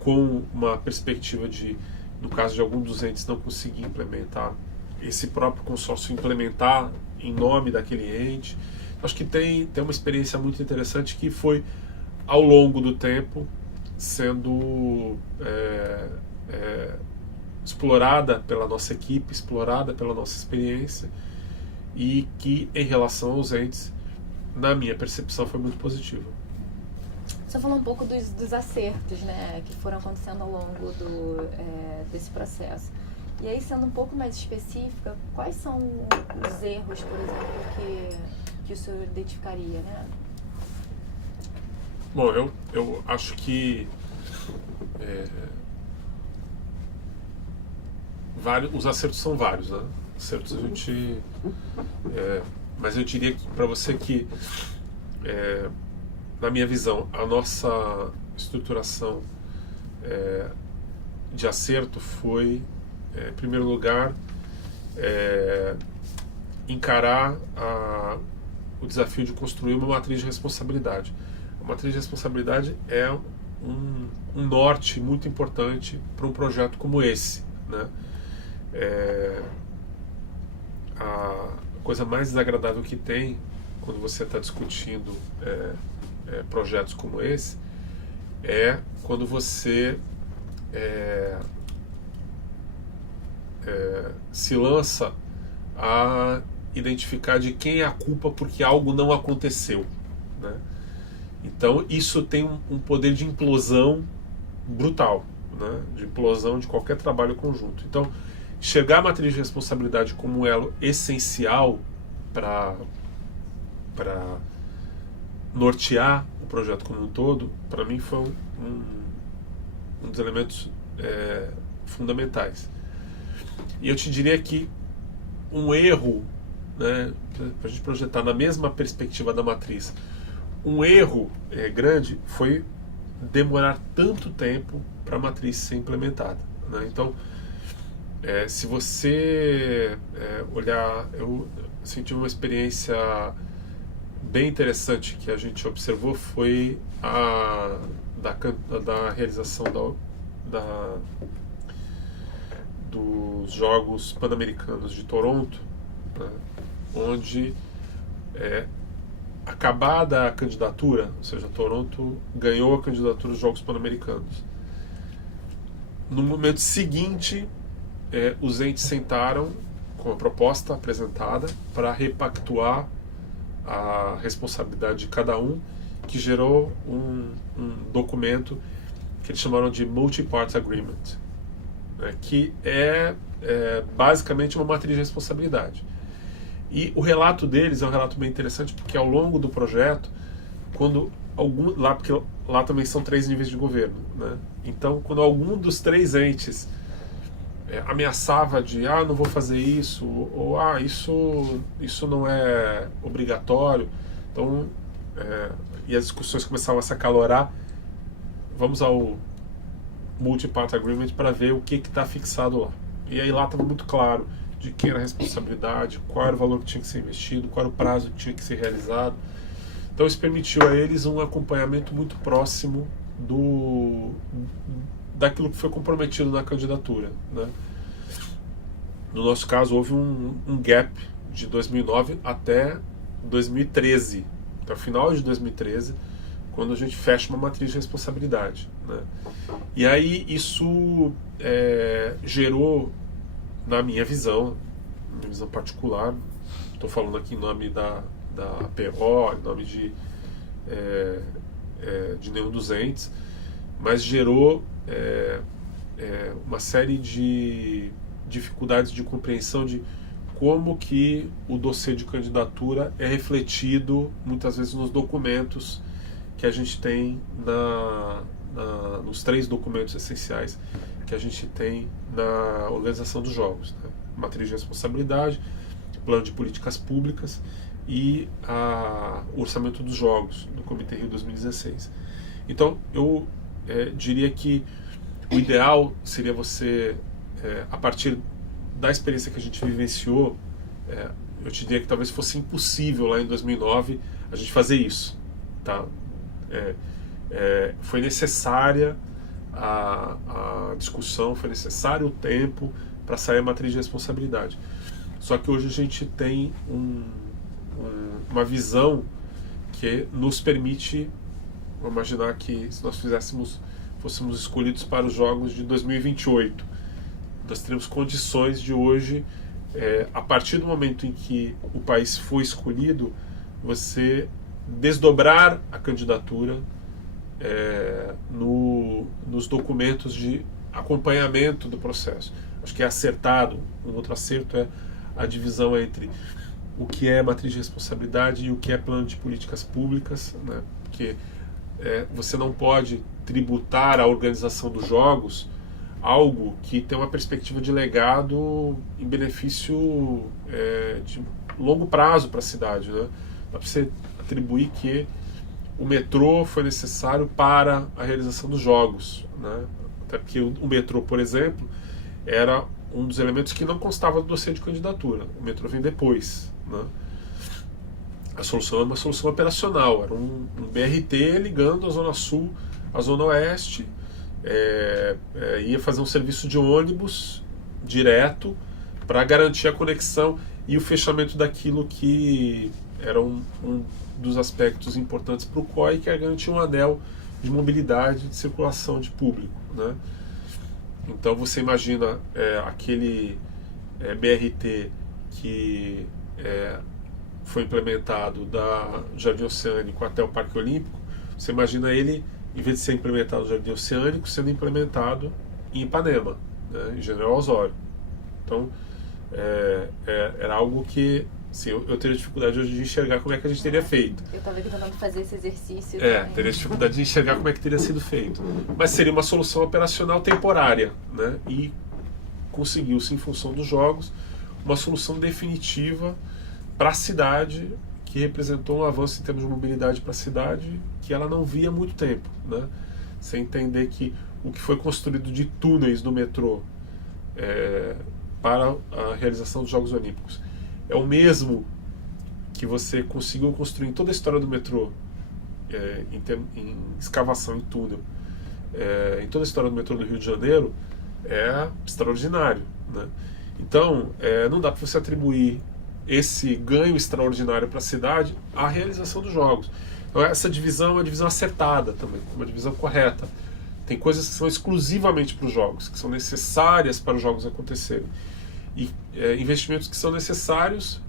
Com uma perspectiva de, no caso de algum dos entes não conseguir implementar, esse próprio consórcio implementar em nome daquele ente. Acho que tem uma experiência muito interessante que foi, ao longo do tempo, sendo explorada pela nossa equipe, explorada pela nossa experiência, e que, em relação aos entes, na minha percepção, foi muito positiva. Você falou um pouco dos acertos, né, que foram acontecendo ao longo desse processo. E aí, sendo um pouco mais específica, quais são os erros, por exemplo, que o senhor identificaria, né? Bom, eu acho que os acertos são vários, né? Acertos a gente... mas eu diria para você que, na minha visão, a nossa estruturação de acerto foi, em primeiro lugar, encarar o desafio de construir uma matriz de responsabilidade. A matriz de responsabilidade é um norte muito importante para um projeto como esse, né? A coisa mais desagradável que tem quando você está discutindo projetos como esse é quando você se lança a identificar de quem é a culpa porque algo não aconteceu, né? Então isso tem um poder de implosão brutal, né? De implosão de qualquer trabalho conjunto. Então enxergar a matriz de responsabilidade como um elo essencial para nortear o projeto como um todo, para mim foi um dos elementos fundamentais. E eu te diria que um erro, né, para a gente projetar na mesma perspectiva da matriz, um erro grande foi demorar tanto tempo para a matriz ser implementada, né? Então, se você olhar, eu senti uma experiência bem interessante que a gente observou, foi da realização dos Jogos Pan-Americanos de Toronto, né, onde acabada a candidatura, ou seja, Toronto ganhou a candidatura dos Jogos Pan-Americanos. No momento seguinte, os entes sentaram com a proposta apresentada para repactuar a responsabilidade de cada um, que gerou um documento que eles chamaram de Multi-Part Agreement, né, que é basicamente uma matriz de responsabilidade. E o relato deles é um relato bem interessante, porque ao longo do projeto, porque lá também são 3 níveis de governo, né? Então, quando algum dos 3 entes ameaçava de não vou fazer isso, ou isso não é obrigatório, então, e as discussões começavam a se acalorar, vamos ao Multi-Part Agreement para ver o que está fixado lá. E aí lá estava muito claro de quem era a responsabilidade, qual era o valor que tinha que ser investido, qual era o prazo que tinha que ser realizado. Então isso permitiu a eles um acompanhamento muito próximo daquilo que foi comprometido na candidatura, né? No nosso caso, houve um gap de 2009 até 2013, até o final de 2013, quando a gente fecha uma matriz de responsabilidade, né? E aí isso gerou, na minha visão particular, estou falando aqui em nome da APO, em nome de nenhum dos entes, mas gerou uma série de dificuldades de compreensão de como que o dossiê de candidatura é refletido muitas vezes nos documentos que a gente tem nos 3 documentos essenciais que a gente tem na organização dos jogos, né? Matriz de responsabilidade, plano de políticas públicas e o orçamento dos jogos do Comitê Rio 2016. Então, eu diria que o ideal seria você, a partir da experiência que a gente vivenciou, eu te diria que talvez fosse impossível lá em 2009 a gente fazer isso, tá? Foi necessária a discussão, foi necessário o tempo para sair a matriz de responsabilidade. Só que hoje a gente tem uma visão que nos permite, vamos imaginar que se nós fôssemos escolhidos para os Jogos de 2028, nós teríamos condições de hoje, a partir do momento em que o país foi escolhido, você desdobrar a candidatura nos documentos de acompanhamento do processo. Acho que é acertado. Um outro acerto é a divisão entre o que é matriz de responsabilidade e o que é plano de políticas públicas, né? Porque você não pode tributar à organização dos jogos algo que tem uma perspectiva de legado em benefício de longo prazo para a cidade, né? Dá para você atribuir que o metrô foi necessário para a realização dos jogos, né? Até porque o metrô, por exemplo, era um dos elementos que não constava do dossiê de candidatura. O metrô vem depois, né? A solução é uma solução operacional, era um BRT ligando a Zona Sul à Zona Oeste, ia fazer um serviço de ônibus direto para garantir a conexão e o fechamento daquilo que era um dos aspectos importantes para o COI, que é garantir um anel de mobilidade, de circulação de público, né? Então você imagina aquele BRT que foi implementado da Jardim Oceânico até o Parque Olímpico. Você imagina ele, em vez de ser implementado no Jardim Oceânico, sendo implementado em Ipanema, né, em General Osório. Então, era algo que assim, eu teria dificuldade hoje de enxergar como é que a gente teria feito. Eu estava tentando fazer esse exercício. Teria dificuldade de enxergar como é que teria sido feito. Mas seria uma solução operacional temporária, né? E conseguiu-se, em função dos jogos, uma solução definitiva para a cidade, que representou um avanço em termos de mobilidade para a cidade que ela não via há muito tempo, né? Você entender que o que foi construído de túneis no metrô para a realização dos Jogos Olímpicos é o mesmo que você conseguiu construir em toda a história do metrô, em escavação em túnel, em toda a história do metrô do Rio de Janeiro, é extraordinário, né? Então, não dá para você atribuir esse ganho extraordinário para a cidade à realização dos jogos. Então, essa divisão é uma divisão acertada também, uma divisão correta. Tem coisas que são exclusivamente para os jogos, que são necessárias para os jogos acontecerem. E investimentos que são necessários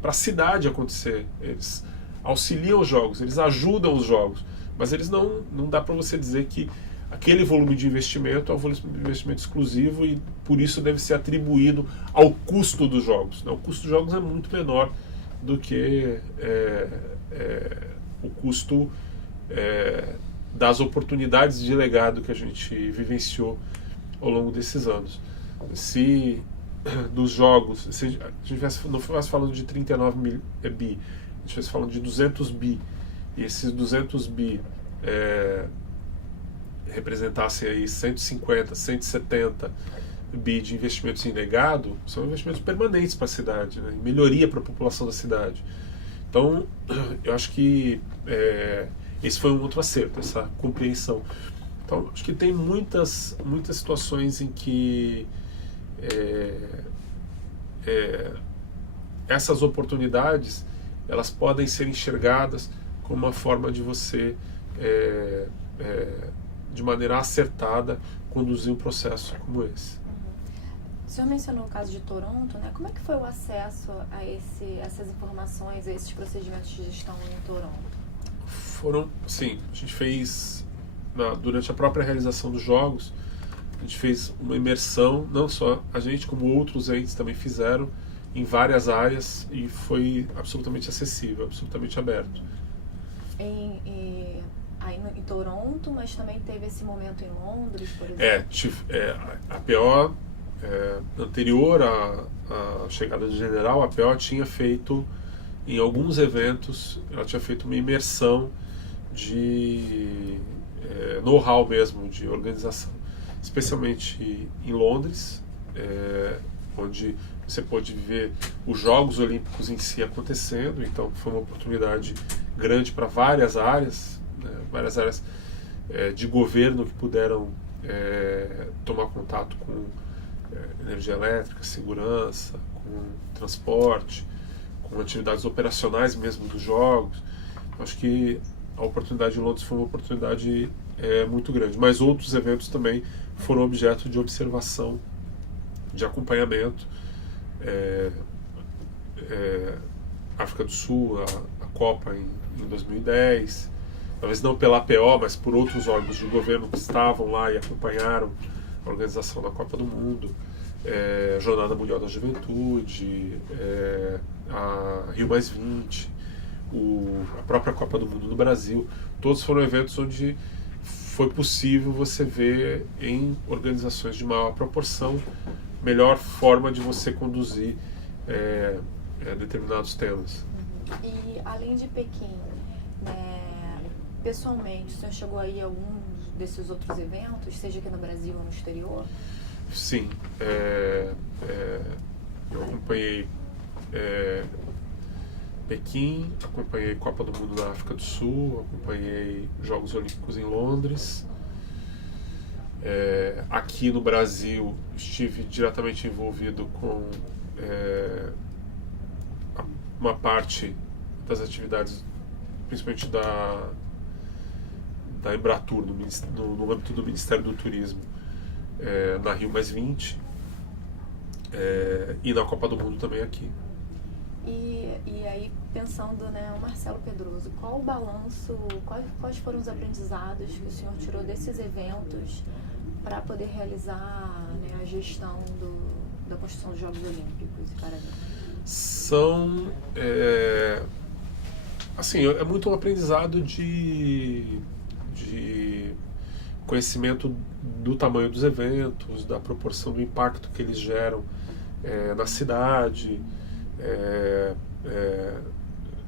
para a cidade acontecer. Eles auxiliam os jogos, eles ajudam os jogos, mas eles não dá para você dizer que aquele volume de investimento é um volume de investimento exclusivo e por isso deve ser atribuído ao custo dos jogos. O custo dos jogos é muito menor do que o custo das oportunidades de legado que a gente vivenciou ao longo desses anos. Se dos jogos, se a gente não estivesse falando de 39 bi, a gente estivesse falando de 200 bi, e esses 200 bi representassem aí 150, 170 bi de investimentos em legado, são investimentos permanentes para a cidade, né, em melhoria para a população da cidade. Então, eu acho que esse foi um outro acerto, essa compreensão. Então, acho que tem muitas situações em que essas oportunidades elas podem ser enxergadas como uma forma de você, de maneira acertada, conduzir um processo como esse. O senhor mencionou o caso de Toronto, né? Como é que foi o acesso a essas informações, a esses procedimentos de gestão em Toronto? Sim, a gente fez, durante a própria realização dos jogos, a gente fez uma imersão, não só a gente, como outros entes também fizeram, em várias áreas, e foi absolutamente acessível, absolutamente aberto. Aí em Toronto, mas também teve esse momento em Londres, por exemplo? A PO, anterior à chegada do general, a PO tinha feito, em alguns eventos, ela tinha feito uma imersão de know-how mesmo, de organização, especialmente em Londres, onde você pôde ver os Jogos Olímpicos em si acontecendo. Então foi uma oportunidade grande para várias áreas, de governo que puderam tomar contato com energia elétrica, segurança, com transporte, com atividades operacionais mesmo dos Jogos. Acho que a oportunidade de Londres foi uma oportunidade muito grande, mas outros eventos também foram objeto de observação, de acompanhamento. África do Sul, a Copa em 2010, talvez não pela APO, mas por outros órgãos de governo que estavam lá e acompanharam a organização da Copa do Mundo, a Jornada Mundial da Juventude, a Rio+20, a própria Copa do Mundo no Brasil. Todos foram eventos onde foi possível você ver em organizações de maior proporção melhor forma de você conduzir determinados temas. E além de Pequim, pessoalmente, o senhor chegou aí a algum desses outros eventos, seja aqui no Brasil ou no exterior? Sim, eu acompanhei Pequim, acompanhei Copa do Mundo da África do Sul, acompanhei Jogos Olímpicos em Londres. Aqui no Brasil estive diretamente envolvido com uma parte das atividades, principalmente da Embratur, no âmbito do Ministério do Turismo, na Rio+20, e na Copa do Mundo também aqui. E aí, pensando, o Marcelo Pedroso, qual o balanço, quais foram os aprendizados que o senhor tirou desses eventos para poder realizar a gestão da construção dos Jogos Olímpicos e Paralímpicos? São, assim, é muito um aprendizado de conhecimento do tamanho dos eventos, da proporção do impacto que eles geram na cidade.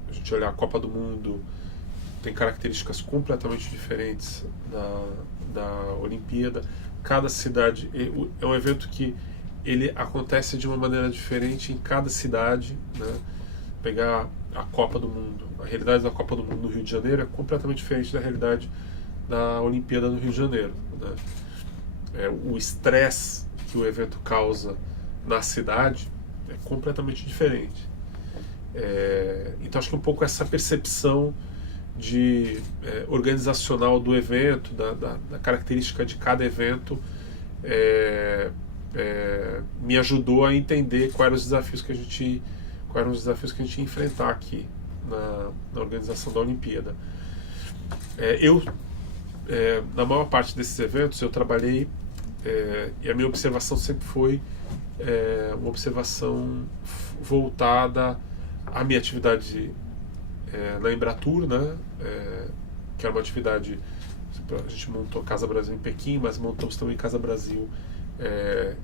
A gente olhar a Copa do Mundo, tem características completamente diferentes da Olimpíada. Cada cidade é um evento que ele acontece de uma maneira diferente em cada cidade, né? Pegar a Copa do Mundo, a realidade da Copa do Mundo no Rio de Janeiro é completamente diferente da realidade da Olimpíada no Rio de Janeiro, né? O estresse que o evento causa na cidade é completamente diferente. Então acho que um pouco essa percepção organizacional do evento, da característica de cada evento, me ajudou a entender quais eram os desafios que a gente ia enfrentar aqui na organização da Olimpíada. Na maior parte desses eventos eu trabalhei, e a minha observação sempre foi uma observação voltada à minha atividade na Embratur, né? Que era uma atividade, a gente montou Casa Brasil em Pequim, mas montamos também Casa Brasil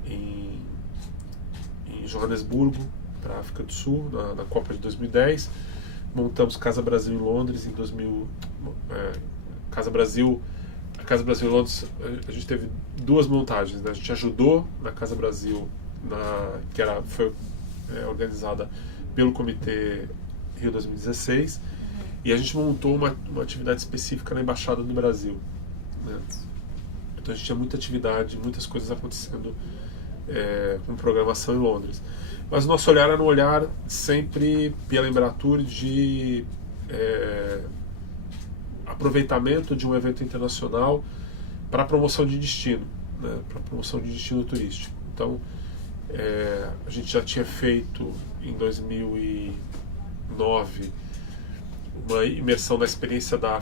em Joanesburgo, para a África do Sul, na Copa de 2010. Montamos Casa Brasil em Londres em 2000. A Casa Brasil em Londres, a gente teve duas montagens, né? A gente ajudou na Casa Brasil, que foi organizada pelo Comitê Rio 2016, e a gente montou uma atividade específica na Embaixada do Brasil, né? Então a gente tinha muita atividade, muitas coisas acontecendo com programação em Londres. Mas o nosso olhar era um olhar sempre pela Embratur de aproveitamento de um evento internacional para promoção de destino, né? Para promoção de destino turístico. Então a gente já tinha feito em 2009 uma imersão na experiência da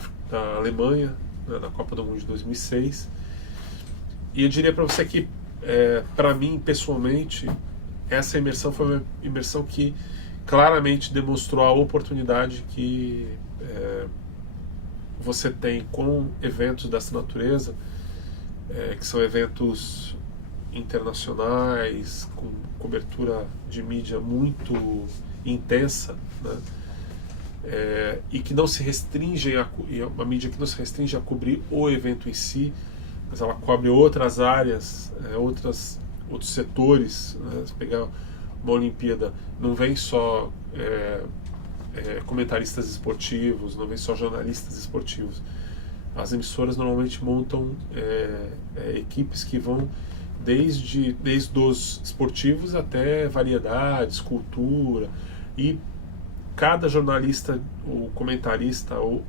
Alemanha, né, na Copa do Mundo de 2006, e eu diria para você que para mim pessoalmente essa imersão foi uma imersão que claramente demonstrou a oportunidade que você tem com eventos dessa natureza, que são eventos internacionais, com cobertura de mídia muito intensa, né? E que não se restringem uma mídia que não se restringe a cobrir o evento em si, mas ela cobre outras áreas, outros setores, né? Se pegar uma Olimpíada, não vem só comentaristas esportivos, não vem só jornalistas esportivos. As emissoras normalmente montam equipes que vão desde os esportivos até variedades, cultura, e cada jornalista, ou comentarista, ou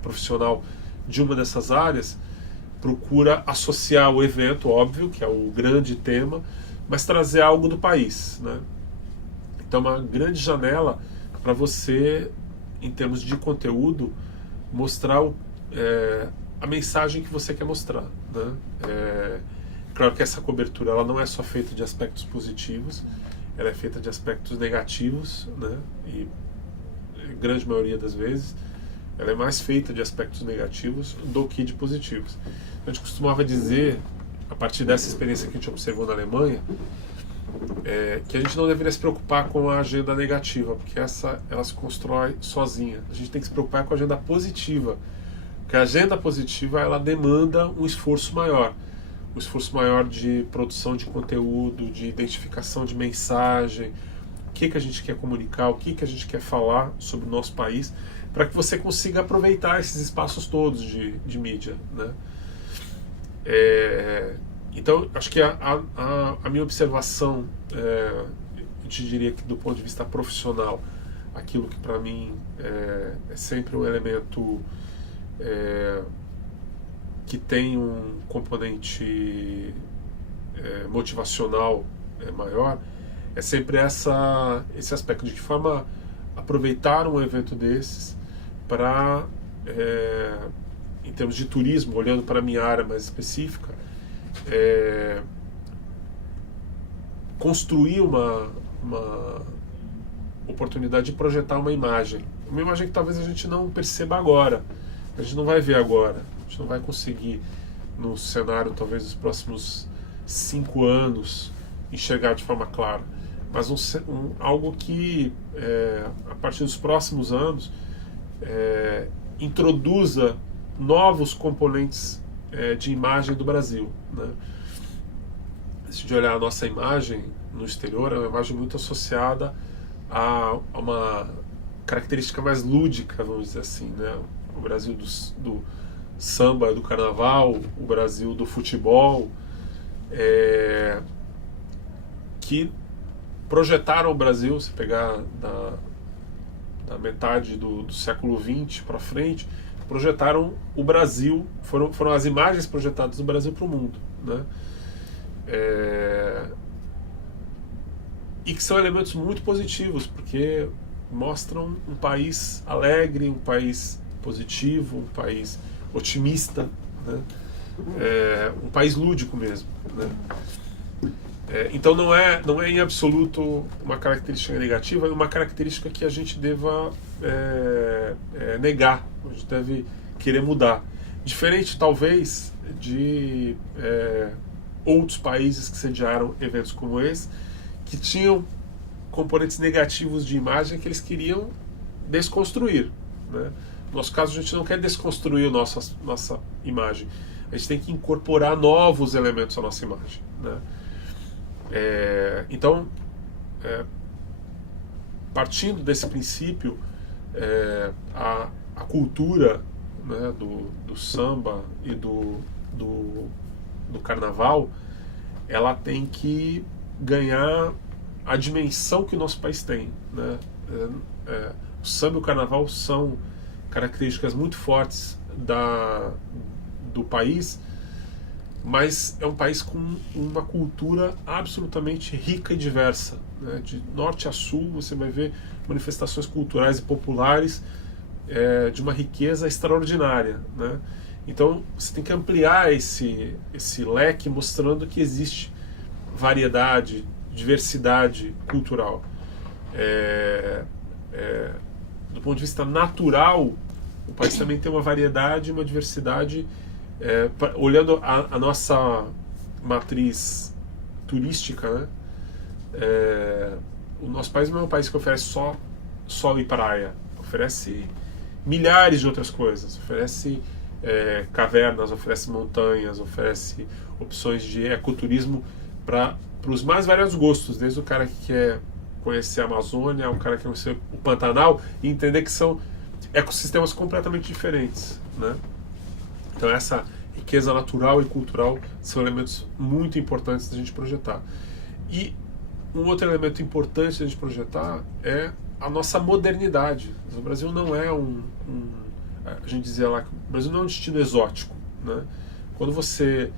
profissional de uma dessas áreas procura associar o evento, óbvio, que é o grande tema, mas trazer algo do país, né? Então, uma grande janela para você, em termos de conteúdo, mostrar a mensagem que você quer mostrar, né? Claro que essa cobertura ela não é só feita de aspectos positivos, ela é feita de aspectos negativos, né? E a grande maioria das vezes ela é mais feita de aspectos negativos do que de positivos. A gente costumava dizer, a partir dessa experiência que a gente observou na Alemanha, que a gente não deveria se preocupar com a agenda negativa, porque ela se constrói sozinha. A gente tem que se preocupar com a agenda positiva, porque a agenda positiva ela demanda um esforço maior de produção de conteúdo, de identificação de mensagem, o que a gente quer comunicar, o que a gente quer falar sobre o nosso país, para que você consiga aproveitar esses espaços todos de mídia, né? Então, acho que a minha observação, eu te diria que do ponto de vista profissional, aquilo que para mim é sempre um elemento que tem um componente motivacional maior, é sempre esse aspecto de que forma aproveitar um evento desses para, em termos de turismo, olhando para a minha área mais específica, construir uma oportunidade de projetar uma imagem que talvez a gente não perceba agora, a gente não vai ver agora, a gente não vai conseguir no cenário talvez dos próximos 5 anos enxergar de forma clara, mas algo que a partir dos próximos anos introduza novos componentes de imagem do Brasil, né? Se a gente olhar a nossa imagem no exterior, é uma imagem muito associada a uma característica mais lúdica, vamos dizer assim, né? O Brasil do samba, do carnaval, o Brasil do futebol, que projetaram o Brasil, se pegar da metade do século XX para frente, projetaram o Brasil, foram as imagens projetadas do Brasil para o mundo, né? E que são elementos muito positivos, porque mostram um país alegre, um país positivo, um país otimista, né? Um país lúdico mesmo, né? Então não é em absoluto uma característica negativa, é uma característica que a gente deva negar, a gente deve querer mudar. Diferente talvez de outros países que sediaram eventos como esse, que tinham componentes negativos de imagem que eles queriam desconstruir, né? No nosso caso, a gente não quer desconstruir nossa imagem, a gente tem que incorporar novos elementos à nossa imagem, né? Então, partindo desse princípio, a cultura, né, do samba e do carnaval, ela tem que ganhar a dimensão que o nosso país tem, né? O samba e o carnaval são características muito fortes do país, mas é um país com uma cultura absolutamente rica e diversa, né? De norte a sul você vai ver manifestações culturais e populares de uma riqueza extraordinária, né? Então você tem que ampliar esse leque, mostrando que existe variedade, diversidade cultural. Do ponto de vista natural, o país também tem uma variedade, uma diversidade. Olhando a nossa matriz turística, né? O nosso país não é um país que oferece só sol e praia, oferece milhares de outras coisas, oferece cavernas, oferece montanhas, oferece opções de ecoturismo para os mais variados gostos, desde o cara que quer conhecer a Amazônia, o cara que quer conhecer o Pantanal, e entender que são ecossistemas completamente diferentes, né? Então essa riqueza natural e cultural são elementos muito importantes da gente projetar. E um outro elemento importante da gente projetar é a nossa modernidade. O Brasil não é a gente dizia lá que o Brasil não é um destino exótico, né? Quando você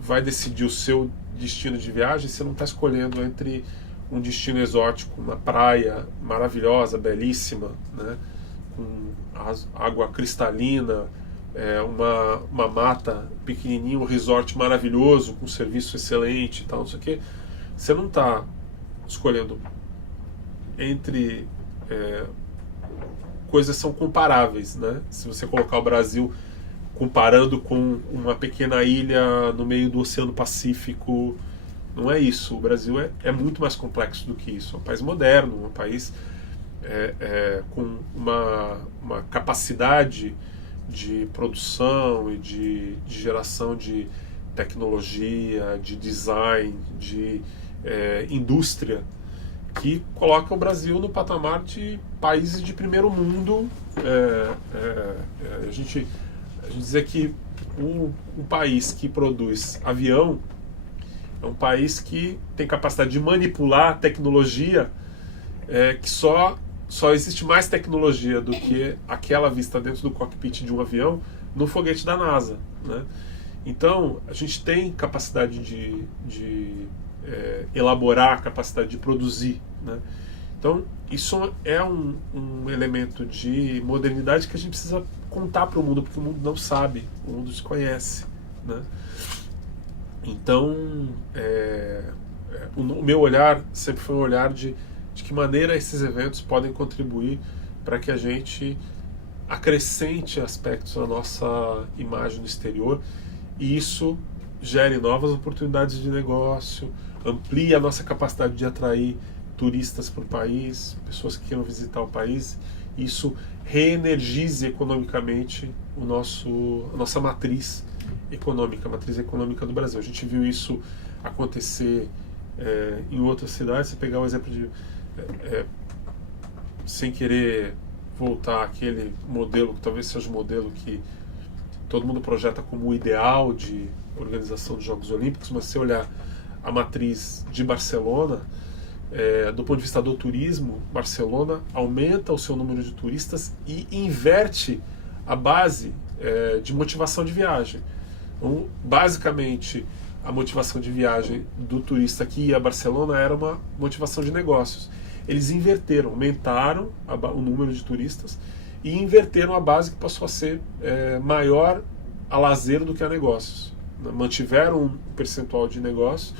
vai decidir o seu destino de viagem, você não está escolhendo entre um destino exótico, uma praia maravilhosa, belíssima, né? Com água cristalina, uma mata pequenininha, um resort maravilhoso, com serviço excelente e tal, não sei o quê. Você não está escolhendo entre coisas que são comparáveis, né? Se você colocar o Brasil comparando com uma pequena ilha no meio do Oceano Pacífico, não é isso. O Brasil é muito mais complexo do que isso. É um país moderno, um país com uma capacidade de produção e de geração de tecnologia, de design, de indústria, que coloca o Brasil no patamar de países de primeiro mundo. A gente dizer que um país que produz avião é um país que tem capacidade de manipular a tecnologia, que só existe mais tecnologia do que aquela vista dentro do cockpit de um avião no foguete da NASA, né? Então a gente tem capacidade de elaborar, capacidade de produzir, né? Então isso é um elemento de modernidade que a gente precisa contar para o mundo, porque o mundo não sabe, o mundo desconhece, né? Então o meu olhar sempre foi um olhar de que maneira esses eventos podem contribuir para que a gente acrescente aspectos da nossa imagem no exterior e isso gere novas oportunidades de negócio, amplie a nossa capacidade de atrair turistas para o país, pessoas que queiram visitar o país, e isso reenergize economicamente a nossa matriz econômica, a matriz econômica do Brasil. A gente viu isso acontecer em outras cidades. Você pegar o exemplo de, sem querer voltar àquele modelo, que talvez seja o modelo que todo mundo projeta como o ideal de organização dos Jogos Olímpicos, mas se você olhar a matriz de Barcelona, do ponto de vista do turismo, Barcelona aumenta o seu número de turistas e inverte a base de motivação de viagem. Então, basicamente, a motivação de viagem do turista que ia a Barcelona era uma motivação de negócios. Eles inverteram, aumentaram o número de turistas e inverteram a base, que passou a ser maior a lazer do que a negócios. Mantiveram um percentual de negócios,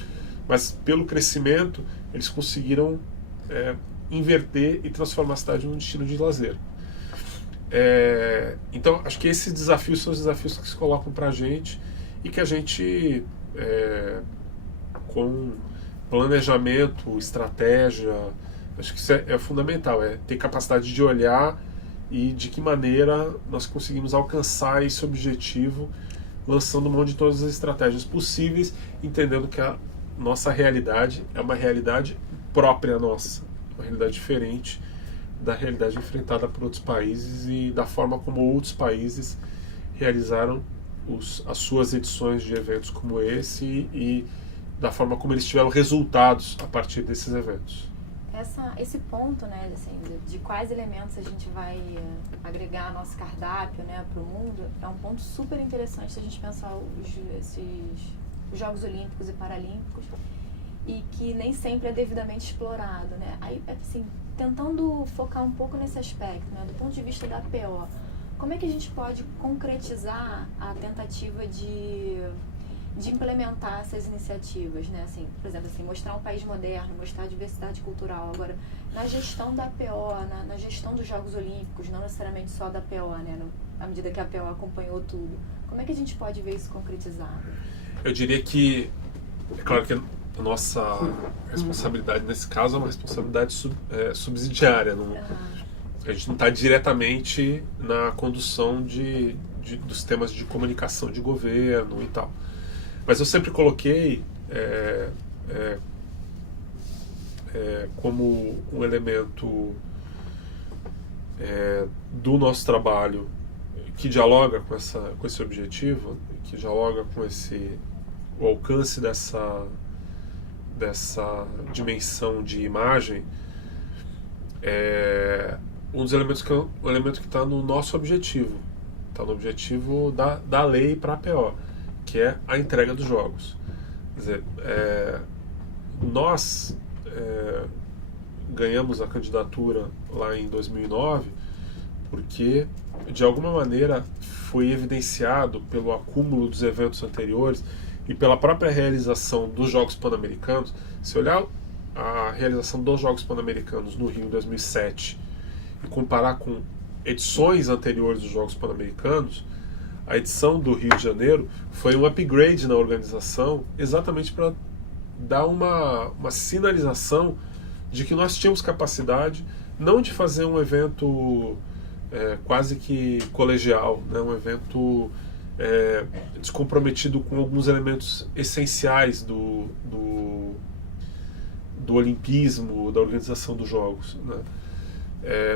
mas pelo crescimento eles conseguiram inverter e transformar a cidade num destino de lazer. Então acho que esses desafios são os desafios que se colocam para a gente e que a gente, com planejamento, estratégia, acho que isso é fundamental, ter capacidade de olhar e de que maneira nós conseguimos alcançar esse objetivo, lançando mão de todas as estratégias possíveis, entendendo que a nossa realidade é uma realidade própria nossa, uma realidade diferente da realidade enfrentada por outros países e da forma como outros países realizaram as suas edições de eventos como esse e da forma como eles tiveram resultados a partir desses eventos. Esse ponto, né, assim, de quais elementos a gente vai agregar ao nosso cardápio, né, para o mundo, é um ponto super interessante se a gente pensar os Jogos Olímpicos e Paralímpicos, e que nem sempre é devidamente explorado, né? Aí, assim, tentando focar um pouco nesse aspecto, né, do ponto de vista da APO, como é que a gente pode concretizar a tentativa de implementar essas iniciativas, né? Assim, por exemplo, assim, mostrar um país moderno, mostrar a diversidade cultural. Agora, na gestão da APO, na gestão dos Jogos Olímpicos, não necessariamente só da APO, né? À medida que a APO acompanhou tudo, como é que a gente pode ver isso concretizado? Eu diria que, é claro que a nossa responsabilidade nesse caso é uma responsabilidade subsidiária. A gente não está diretamente na condução dos temas de comunicação de governo e tal. Mas eu sempre coloquei como um elemento do nosso trabalho que dialoga com esse objetivo, que dialoga com o alcance dessa dimensão de imagem, um dos elementos que o elemento que está no nosso objetivo, está no objetivo da lei para a APO, que é a entrega dos jogos. Quer dizer, nós ganhamos a candidatura lá em 2009 porque, de alguma maneira, foi evidenciado pelo acúmulo dos eventos anteriores e pela própria realização dos Jogos Pan-Americanos. Se olhar a realização dos Jogos Pan-Americanos no Rio em 2007 e comparar com edições anteriores dos Jogos Pan-Americanos, a edição do Rio de Janeiro foi um upgrade na organização, exatamente para dar uma sinalização de que nós tínhamos capacidade não de fazer um evento quase que colegial, né? Um evento descomprometido com alguns elementos essenciais do olimpismo, da organização dos Jogos, né?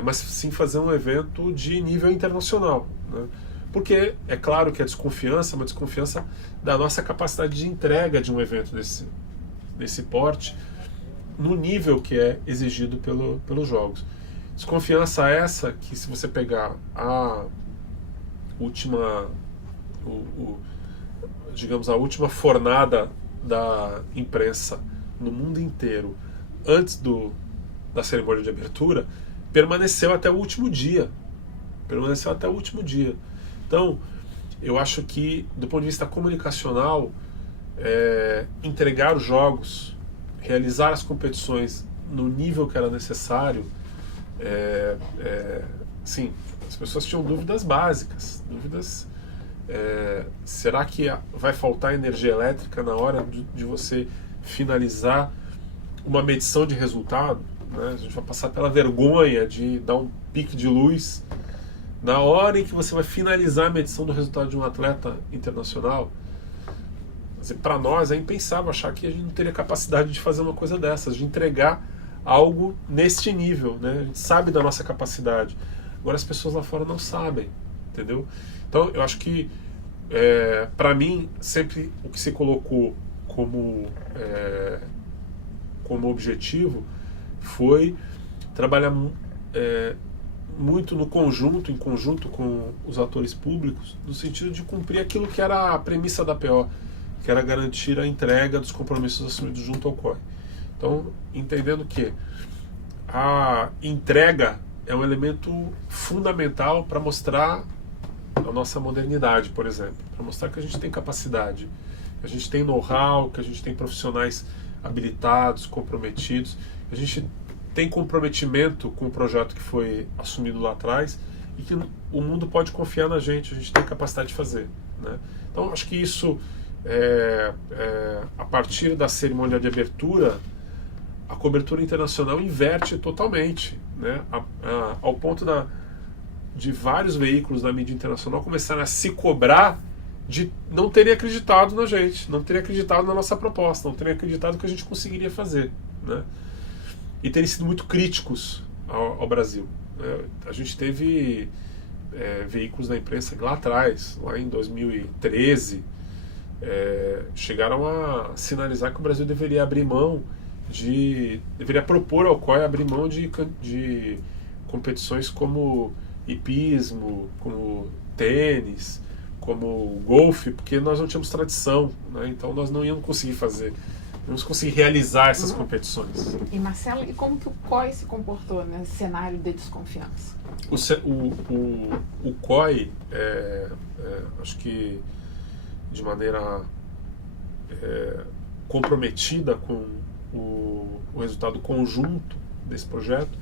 Mas sim fazer um evento de nível internacional, né? Porque é claro que a desconfiança é uma desconfiança da nossa capacidade de entrega de um evento desse porte no nível que é exigido pelos Jogos. Desconfiança essa que, se você pegar a última digamos, a última fornada da imprensa no mundo inteiro antes da cerimônia de abertura, permaneceu até o último dia. Então, eu acho que, do ponto de vista comunicacional, entregar os jogos realizar as competições no nível que era necessário, sim, as pessoas tinham dúvidas básicas, será que vai faltar energia elétrica na hora de você finalizar uma medição de resultado, né? A gente vai passar pela vergonha de dar um pique de luz na hora em que você vai finalizar a medição do resultado de um atleta internacional. Para nós é impensável achar que a gente não teria capacidade de fazer uma coisa dessas, de entregar algo neste nível, né? A gente sabe da nossa capacidade. Agora as pessoas lá fora não sabem, entendeu? Então eu acho que, para mim, sempre o que se colocou como objetivo foi trabalhar muito em conjunto com os atores públicos, no sentido de cumprir aquilo que era a premissa da PO, que era garantir a entrega dos compromissos assumidos junto ao COI. Então, entendendo que a entrega é um elemento fundamental para mostrar a nossa modernidade, por exemplo, para mostrar que a gente tem capacidade, que a gente tem know-how, que a gente tem profissionais habilitados, comprometidos, que a gente tem comprometimento com o projeto que foi assumido lá atrás e que o mundo pode confiar na gente, a gente tem capacidade de fazer, né? Então, acho que isso, a partir da cerimônia de abertura, a cobertura internacional inverte totalmente, né? Ao ponto de vários veículos da mídia internacional começarem a se cobrar de não terem acreditado na gente, não terem acreditado na nossa proposta, não terem acreditado que a gente conseguiria fazer, né? E terem sido muito críticos ao Brasil. A gente teve veículos da imprensa lá atrás, lá em 2013, chegaram a sinalizar que o Brasil deveria abrir mão deveria propor ao COI abrir mão de competições como hipismo, como tênis, como golfe, porque nós não tínhamos tradição, né? Então nós não íamos conseguir realizar essas competições. E Marcelo, e como que o COI se comportou nesse cenário de desconfiança? O COI, acho que de maneira comprometida com o resultado conjunto desse projeto,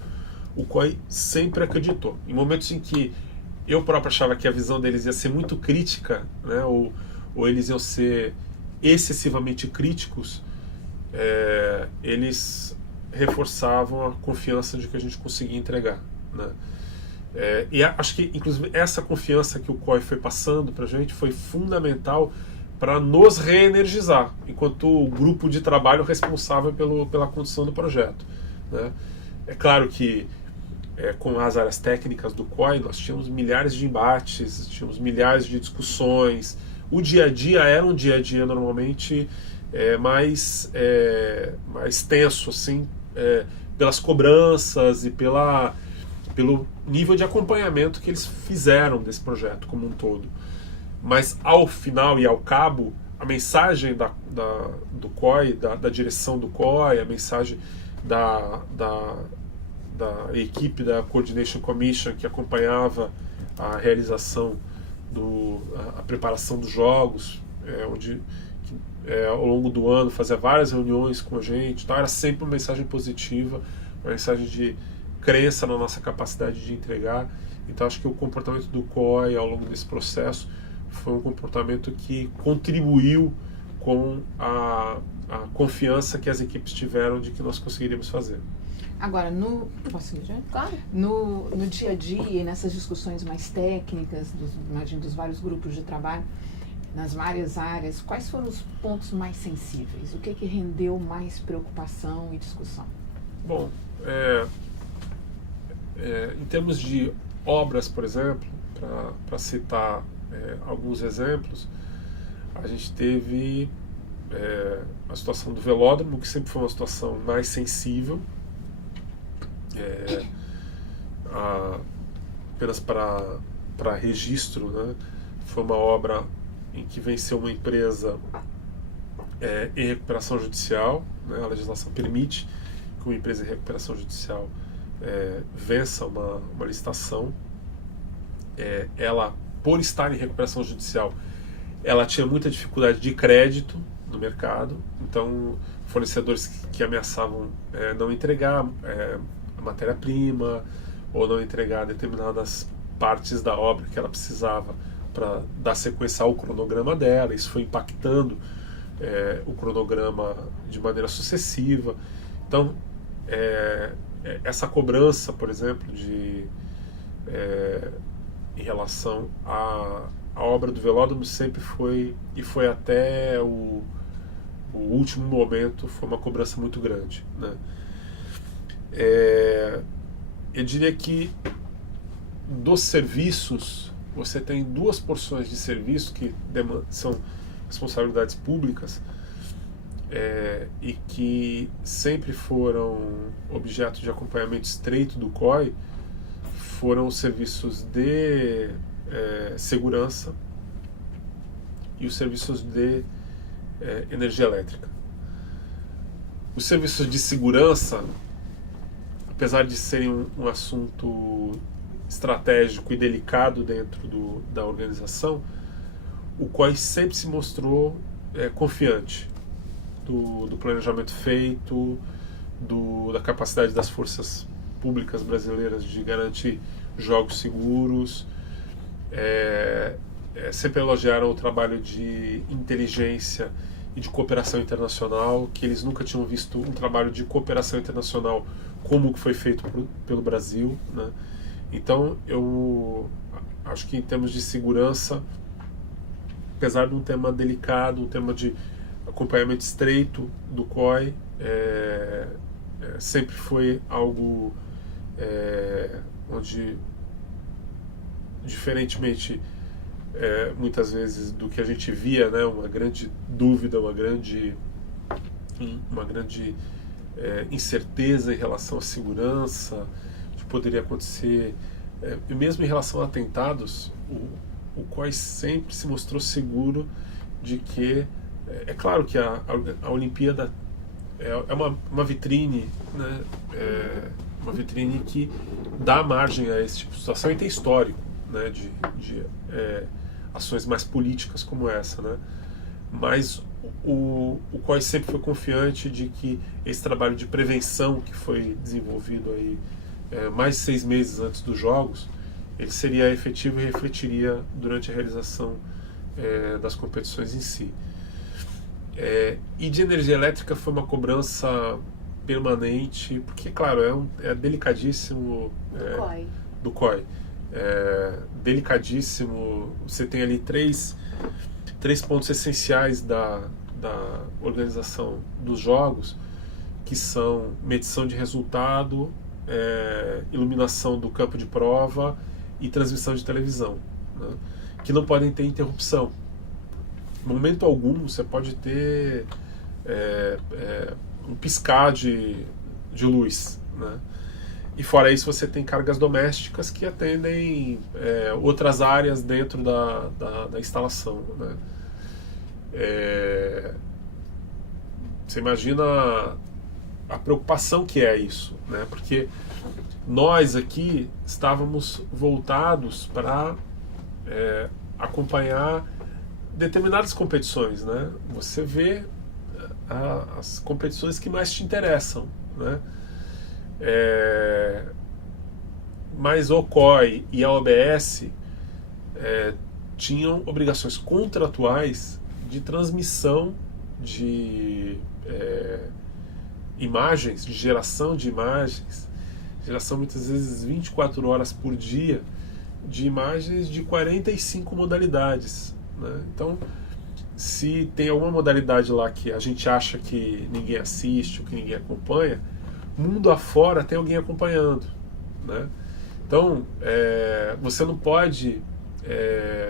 o COI sempre acreditou. Em momentos em que eu próprio achava que a visão deles ia ser muito crítica, né, ou eles iam ser excessivamente críticos, eles reforçavam a confiança de que a gente conseguia entregar, né? E acho que, inclusive, essa confiança que o COI foi passando para a gente foi fundamental para nos reenergizar, enquanto grupo de trabalho responsável pela condução do projeto, né? É claro que, com as áreas técnicas do COI, nós tínhamos milhares de embates, tínhamos milhares de discussões. O dia a dia era um dia a dia normalmente mais tenso, assim, pelas cobranças e pelo nível de acompanhamento que eles fizeram desse projeto como um todo. Mas ao final e ao cabo, a mensagem do COI, da direção do COI, a mensagem da equipe da Coordination Commission que acompanhava a realização a preparação dos jogos, onde ao longo do ano fazia várias reuniões com a gente, então era sempre uma mensagem positiva, uma mensagem de crença na nossa capacidade de entregar. Então acho que o comportamento do COI ao longo desse processo foi um comportamento que contribuiu com a confiança que as equipes tiveram de que nós conseguiríamos fazer. Agora, posso ir já? Claro. No dia a dia e nessas discussões mais técnicas, imagino, dos vários grupos de trabalho, nas várias áreas, quais foram os pontos mais sensíveis? O que rendeu mais preocupação e discussão? Bom, em termos de obras, por exemplo, para citar alguns exemplos, a gente teve a situação do velódromo, que sempre foi uma situação mais sensível, apenas para registro, né? Foi uma obra em que venceu uma empresa em recuperação judicial, né? A legislação permite que uma empresa em recuperação judicial vença uma licitação. Ela, por estar em recuperação judicial, ela tinha muita dificuldade de crédito no mercado, então fornecedores que ameaçavam não entregar a matéria-prima ou não entregar determinadas partes da obra que ela precisava para dar sequência ao cronograma dela. Isso foi impactando o cronograma de maneira sucessiva. Então, essa cobrança, por exemplo, em relação à obra do velódromo sempre foi, e foi até o último momento, foi uma cobrança muito grande, né? Eu diria que dos serviços, você tem duas porções de serviço que são responsabilidades públicas e que sempre foram objeto de acompanhamento estreito do COI. Foram os serviços de segurança e os serviços de energia elétrica. Os serviços de segurança, apesar de serem um assunto estratégico e delicado dentro da organização, o COI sempre se mostrou confiante do planejamento feito, da capacidade das forças públicas brasileiras de garantir jogos seguros. Sempre elogiaram o trabalho de inteligência e de cooperação internacional, que eles nunca tinham visto um trabalho de cooperação internacional como o que foi feito pelo Brasil, né? Então, eu acho que em termos de segurança, apesar de um tema delicado, um tema de acompanhamento estreito do COI, sempre foi algo onde, diferentemente muitas vezes do que a gente via, né, uma grande dúvida, uma grande incerteza em relação à segurança, que poderia acontecer, e mesmo em relação a atentados, o COI sempre se mostrou seguro de que, é claro que a Olimpíada é uma vitrine, né, uma vitrine que dá margem a esse tipo de situação e tem histórico, né, de ações mais políticas como essa, né? Mas o COI sempre foi confiante de que esse trabalho de prevenção que foi desenvolvido aí mais de 6 meses antes dos Jogos, ele seria efetivo e refletiria durante a realização das competições em si. E de energia elétrica foi uma cobrança permanente, porque, claro, é delicadíssimo do COI. Delicadíssimo. Você tem ali três pontos essenciais da organização dos jogos, que são medição de resultado, iluminação do campo de prova e transmissão de televisão, né, que não podem ter interrupção. Em momento algum você pode ter um piscar de luz, né? E fora isso você tem cargas domésticas que atendem outras áreas dentro da instalação, né? Você imagina a preocupação que é isso, né? Porque nós aqui estávamos voltados para acompanhar determinadas competições, né? Você vê as competições que mais te interessam, né? Mas o COI e a OBS tinham obrigações contratuais de transmissão de imagens, de geração de imagens, geração muitas vezes 24 horas por dia, de imagens de 45 modalidades, né? Então, se tem alguma modalidade lá que a gente acha que ninguém assiste ou que ninguém acompanha, mundo afora tem alguém acompanhando, né? Então, você não pode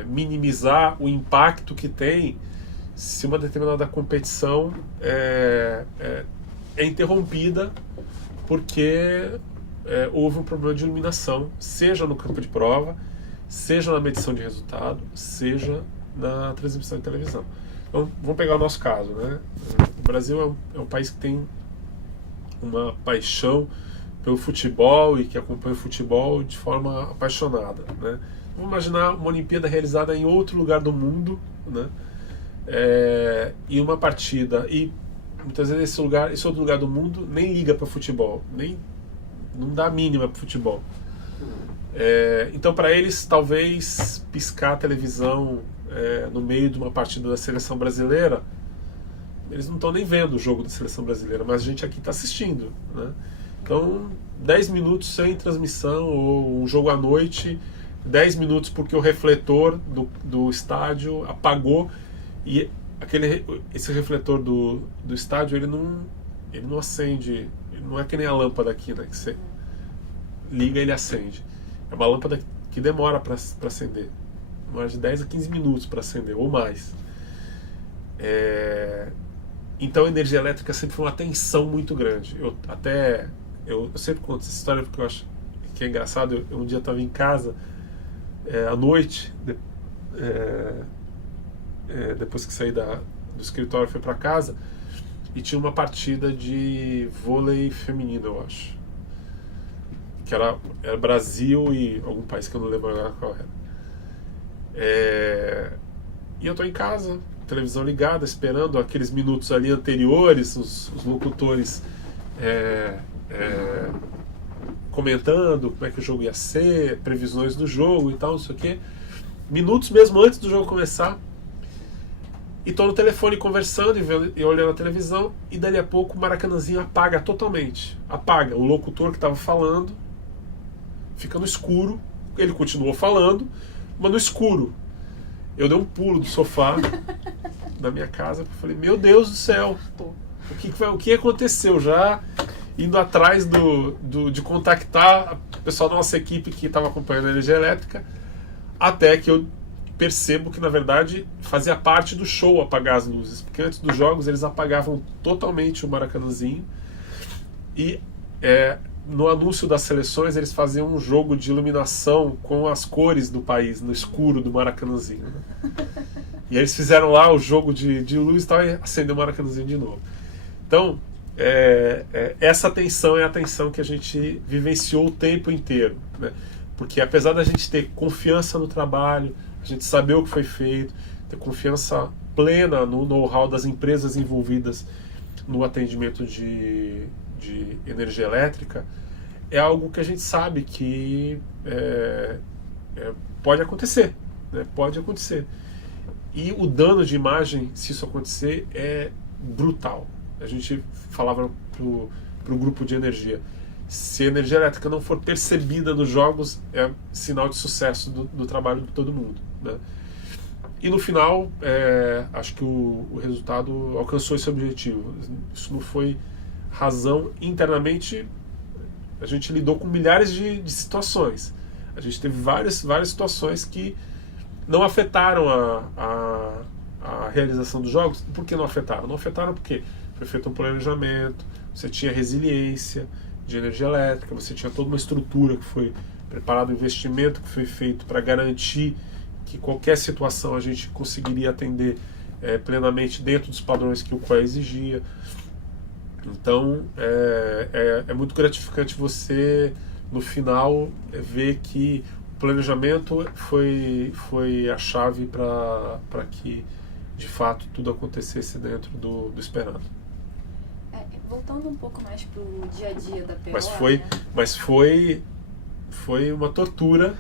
minimizar o impacto que tem se uma determinada competição é interrompida porque houve um problema de iluminação, seja no campo de prova, seja na medição de resultado, seja na transmissão de televisão. Então, vamos pegar o nosso caso, né? O Brasil é um país que tem uma paixão pelo futebol e que acompanha o futebol de forma apaixonada, né? Vamos imaginar uma Olimpíada realizada em outro lugar do mundo, né? E uma partida, e muitas vezes esse outro lugar do mundo nem liga para futebol, não dá a mínima para futebol. Então, para eles, talvez piscar a televisão no meio de uma partida da seleção brasileira, eles não estão nem vendo o jogo da seleção brasileira, mas a gente aqui está assistindo, né? Então, 10 minutos sem transmissão, ou um jogo à noite, 10 minutos porque o refletor do estádio apagou, e esse refletor do estádio, ele não acende, ele não é que nem a lâmpada aqui, né, que você liga e ele acende. É uma lâmpada que demora para acender, mais de 10 a 15 minutos para acender, ou mais. Então a energia elétrica sempre foi uma tensão muito grande. Eu sempre conto essa história porque eu acho que é engraçado. Eu um dia estava em casa, à noite, depois que saí do escritório, fui para casa, e tinha uma partida de vôlei feminino, eu acho. Que era Brasil e algum país que eu não lembro agora qual era. E eu estou em casa, televisão ligada, esperando aqueles minutos ali anteriores, os locutores comentando como é que o jogo ia ser, previsões do jogo e tal, não sei o quê. Minutos mesmo antes do jogo começar. E tô no telefone conversando e olhando a televisão, e dali a pouco o Maracanãzinho apaga totalmente. Apaga. O locutor que estava falando fica no escuro. Ele continuou falando, mas no escuro. Eu dei um pulo do sofá da minha casa e falei, meu Deus do céu, o que aconteceu? Já indo atrás de contactar o pessoal da nossa equipe que estava acompanhando a energia elétrica, até que eu percebo que, na verdade, fazia parte do show apagar as luzes, porque antes dos jogos eles apagavam totalmente o Maracanãzinho, e no anúncio das seleções eles faziam um jogo de iluminação com as cores do país, no escuro do Maracanãzinho, né? E eles fizeram lá o jogo de luz e tal, e acendeu o Maracanãzinho de novo. Então, essa tensão é a tensão que a gente vivenciou o tempo inteiro, né? Porque apesar da gente ter confiança no trabalho, a gente saber o que foi feito, ter confiança plena no know-how das empresas envolvidas no atendimento de energia elétrica, é algo que a gente sabe que pode acontecer, né? Pode acontecer. E o dano de imagem, se isso acontecer, é brutal. A gente falava pro grupo de energia, se a energia elétrica não for percebida nos jogos, é sinal de sucesso do trabalho de todo mundo, né? E no final, acho que o resultado alcançou esse objetivo. Isso não foi razão. Internamente, a gente lidou com milhares de situações. A gente teve várias situações que não afetaram a realização dos jogos. Por que não afetaram? Não afetaram porque foi feito um planejamento, você tinha resiliência de energia elétrica, você tinha toda uma estrutura que foi preparado, um investimento que foi feito para garantir que qualquer situação a gente conseguiria atender plenamente dentro dos padrões que o COE exigia. Então é muito gratificante você, no final, ver que o planejamento foi a chave para que de fato tudo acontecesse dentro do esperado. Voltando um pouco mais pro dia a dia da PO, mas foi uma tortura.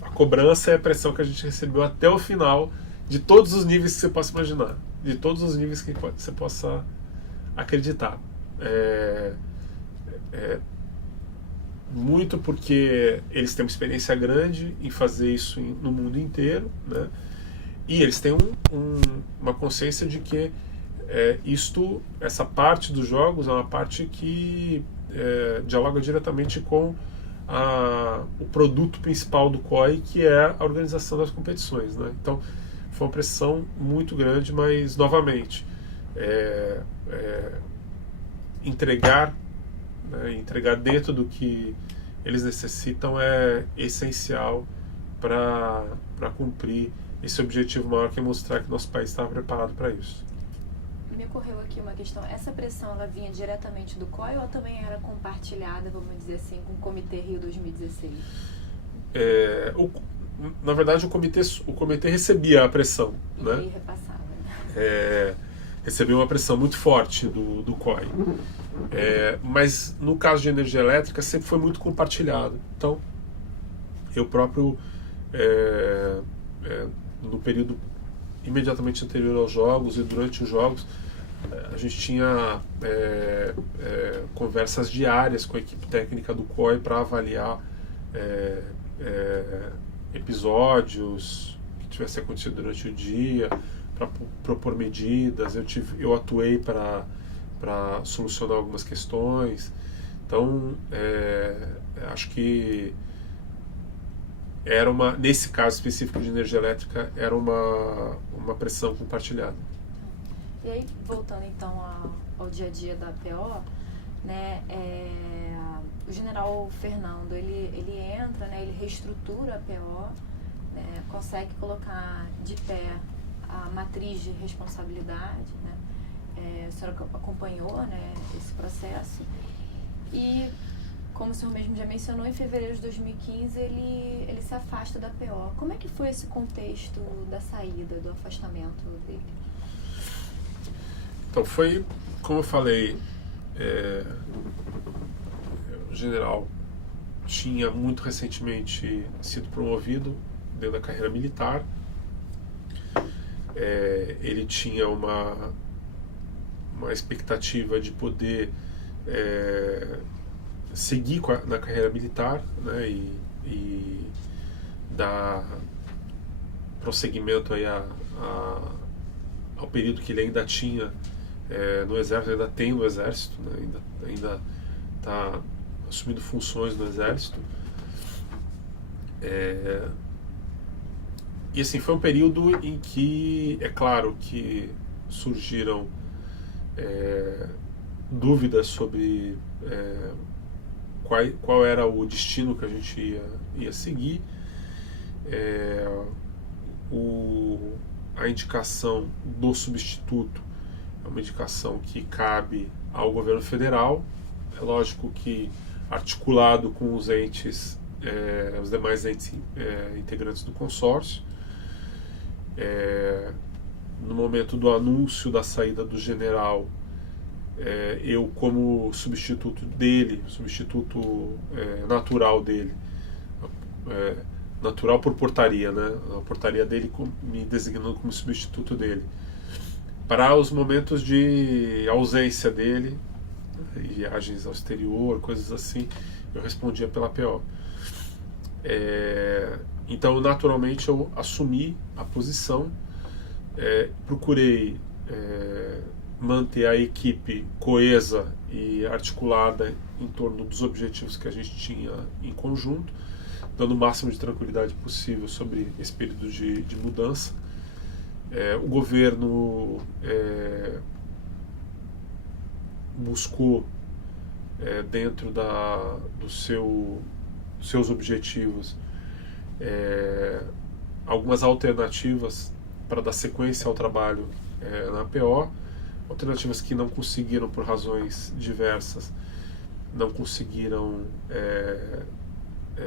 A cobrança e a pressão que a gente recebeu até o final, de todos os níveis que você possa imaginar, de todos os níveis que você possa acreditar. Muito porque eles têm uma experiência grande em fazer isso no mundo inteiro, né? E eles têm uma consciência de que essa parte dos jogos é uma parte que dialoga diretamente com o produto principal do COE, que é a organização das competições, né? Então foi uma pressão muito grande, mas novamente entregar dentro do que eles necessitam é essencial para cumprir esse objetivo maior, que é mostrar que nosso país estava preparado para isso. Me ocorreu aqui uma questão, essa pressão ela vinha diretamente do COE ou também era compartilhada, vamos dizer assim, com o Comitê Rio 2016? Na verdade, o comitê recebia a pressão, né? E repassava, né? recebeu uma pressão muito forte do COI. Mas no caso de energia elétrica sempre foi muito compartilhado. Então, eu próprio, no período imediatamente anterior aos jogos e durante os jogos, a gente tinha conversas diárias com a equipe técnica do COI para avaliar episódios que tivessem acontecido durante o dia, para propor medidas. Eu atuei para solucionar algumas questões. Então, acho que nesse caso específico de energia elétrica, era uma pressão compartilhada. E aí, voltando então ao dia a dia da APO, né, o general Fernando, ele entra, né, ele reestrutura a APO, né, consegue colocar de pé a matriz de responsabilidade, né, a senhora acompanhou, né, esse processo, e, como o senhor mesmo já mencionou, em fevereiro de 2015 ele se afasta da APO. Como é que foi esse contexto da saída, do afastamento dele? Então foi, como eu falei, o general tinha muito recentemente sido promovido dentro da carreira militar. Ele tinha uma expectativa de poder seguir na carreira militar, né, e dar prosseguimento aí ao período que ele ainda tinha no Exército, ainda tem no Exército, né, ainda está assumindo funções no Exército. E assim, foi um período em que, é claro que surgiram dúvidas sobre qual era o destino que a gente ia seguir. A indicação do substituto é uma indicação que cabe ao governo federal. É lógico que articulado com os os demais entes integrantes do consórcio. No momento do anúncio da saída do general, eu, como substituto dele, substituto natural dele, natural por portaria, né? A portaria dele me designando como substituto dele, para os momentos de ausência dele, viagens ao exterior, coisas assim, eu respondia pela APO. Então, naturalmente, eu assumi a posição, procurei manter a equipe coesa e articulada em torno dos objetivos que a gente tinha em conjunto, dando o máximo de tranquilidade possível sobre esse período de mudança. O governo buscou, dentro dos seus objetivos, algumas alternativas para dar sequência ao trabalho na APO, alternativas que não conseguiram, por razões diversas, não conseguiram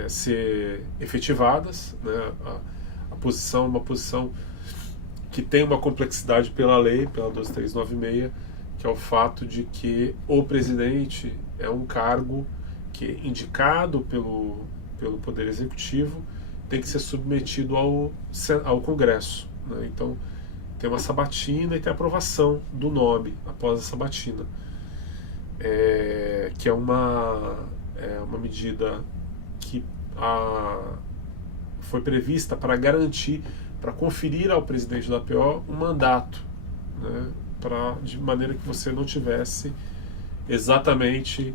ser efetivadas, né? A posição é uma posição que tem uma complexidade pela lei, pela 12396, que é o fato de que o presidente é um cargo que é indicado pelo Poder Executivo, tem que ser submetido ao Congresso, né? Então, tem uma sabatina e tem a aprovação do nome após a sabatina, que é uma medida que foi prevista para garantir, para conferir ao presidente da APO um mandato, né, de maneira que você não tivesse exatamente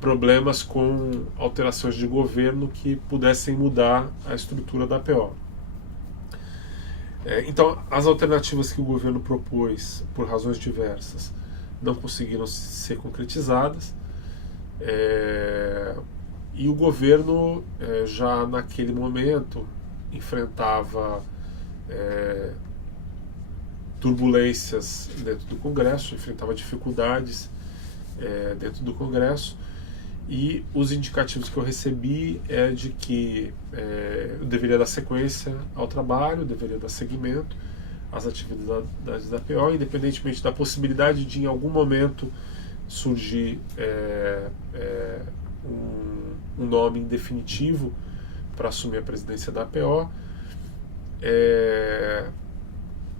problemas com alterações de governo que pudessem mudar a estrutura da APO. Então, as alternativas que o governo propôs, por razões diversas, não conseguiram ser concretizadas, e o governo, já naquele momento, enfrentava turbulências dentro do Congresso, enfrentava dificuldades dentro do Congresso, e os indicativos que eu recebi é de que eu deveria dar sequência ao trabalho, deveria dar seguimento, as atividades da APO, independentemente da possibilidade de, em algum momento, surgir um nome definitivo para assumir a presidência da APO,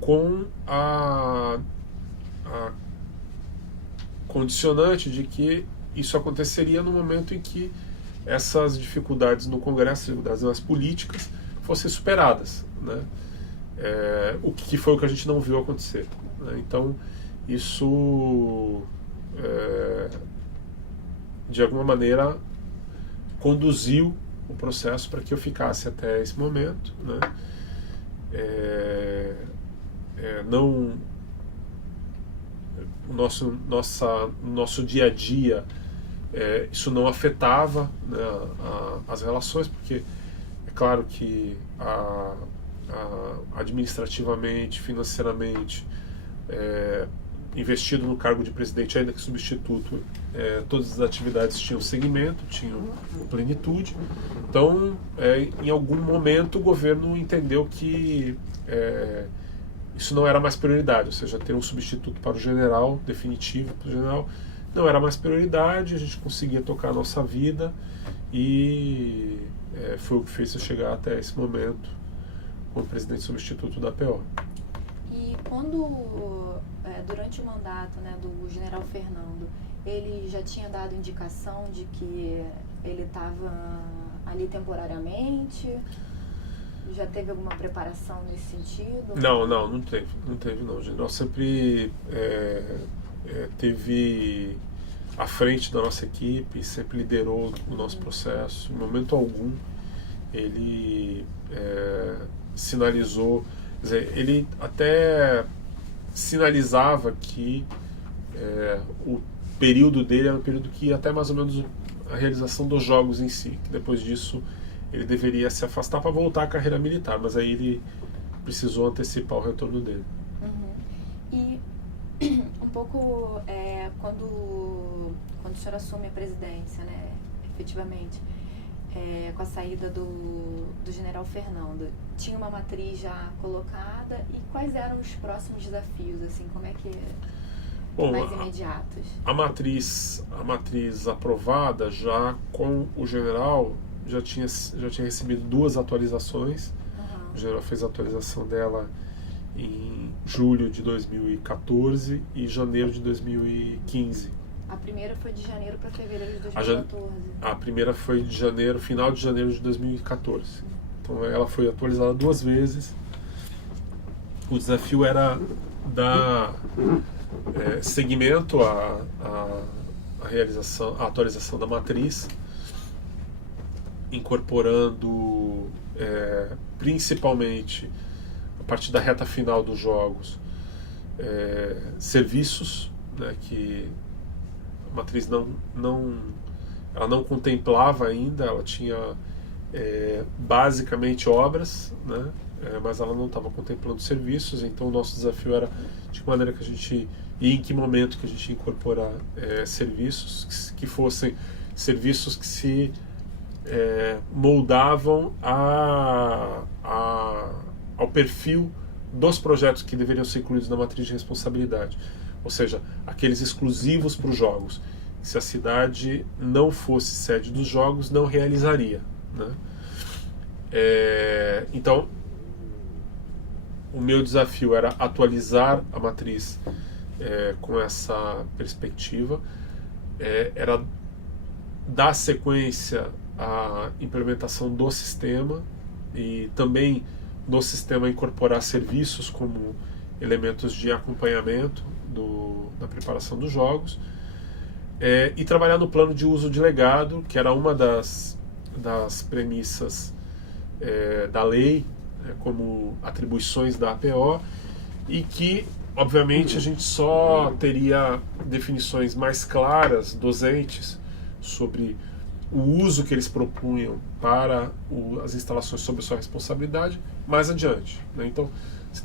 com a condicionante de que isso aconteceria no momento em que essas dificuldades no Congresso, dificuldades nas políticas, fossem superadas, né? O que foi o que a gente não viu acontecer, né? Então, isso, de alguma maneira, conduziu o processo para que eu ficasse até esse momento, né? Não, nosso dia a dia, isso não afetava, né, as relações, porque é claro que administrativamente, financeiramente, investido no cargo de presidente, ainda que substituto, todas as atividades tinham segmento, tinham plenitude. Então, em algum momento, o governo entendeu que isso não era mais prioridade, ou seja, ter um substituto para o general, definitivo para o general, não era mais prioridade, a gente conseguia tocar a nossa vida e foi o que fez eu chegar até esse momento como presidente substituto da APO. E quando, durante o mandato, né, do general Fernando, ele já tinha dado indicação de que ele estava ali temporariamente? Já teve alguma preparação nesse sentido? Não teve. O general sempre teve à frente da nossa equipe, sempre liderou o nosso processo. Em momento algum ele sinalizou, quer dizer, ele até sinalizava que o período dele era um período que ia até mais ou menos a realização dos jogos em si, que depois disso ele deveria se afastar para voltar à carreira militar, mas aí ele precisou antecipar o retorno dele. E um pouco quando o senhor assume a presidência, né, efetivamente, com a saída do general Fernando, tinha uma matriz já colocada, e quais eram os próximos desafios, assim, como é que mais imediatos? A matriz aprovada já com o general já tinha recebido 2 atualizações. O general fez a atualização dela em julho de 2014 e janeiro de 2015. A primeira foi de janeiro para fevereiro de 2014. A primeira foi de janeiro, final de janeiro de 2014. Então ela foi atualizada 2 vezes. O desafio era dar seguimento à atualização da matriz, incorporando principalmente, a partir da reta final dos jogos, serviços, né, que a matriz ela não contemplava ainda. Ela tinha basicamente obras, né, mas ela não estava contemplando serviços. Então o nosso desafio era de que maneira que a gente, e em que momento que a gente ia incorporar serviços que fossem serviços que se moldavam ao perfil dos projetos que deveriam ser incluídos na matriz de responsabilidade, ou seja, aqueles exclusivos para os jogos. Se a cidade não fosse sede dos jogos, não realizaria, né? Então, o meu desafio era atualizar a matriz com essa perspectiva, era dar sequência à implementação do sistema, e também no sistema incorporar serviços como elementos de acompanhamento da preparação dos jogos, e trabalhar no plano de uso de legado, que era uma das premissas da lei, como atribuições da APO, e que, obviamente, a gente só teria definições mais claras dos entes sobre o uso que eles propunham para as instalações sob sua responsabilidade mais adiante, né? Então,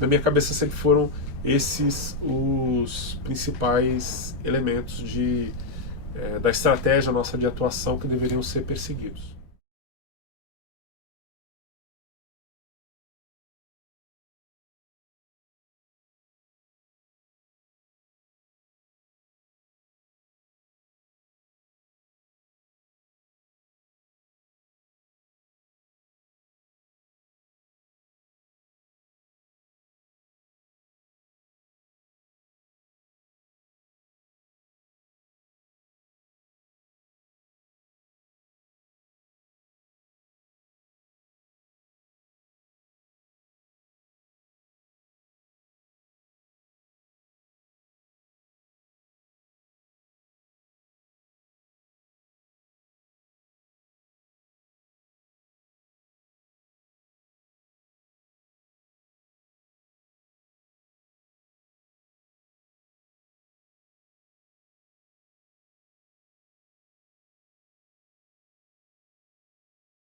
na minha cabeça sempre foram esses os principais elementos da estratégia nossa de atuação que deveriam ser perseguidos.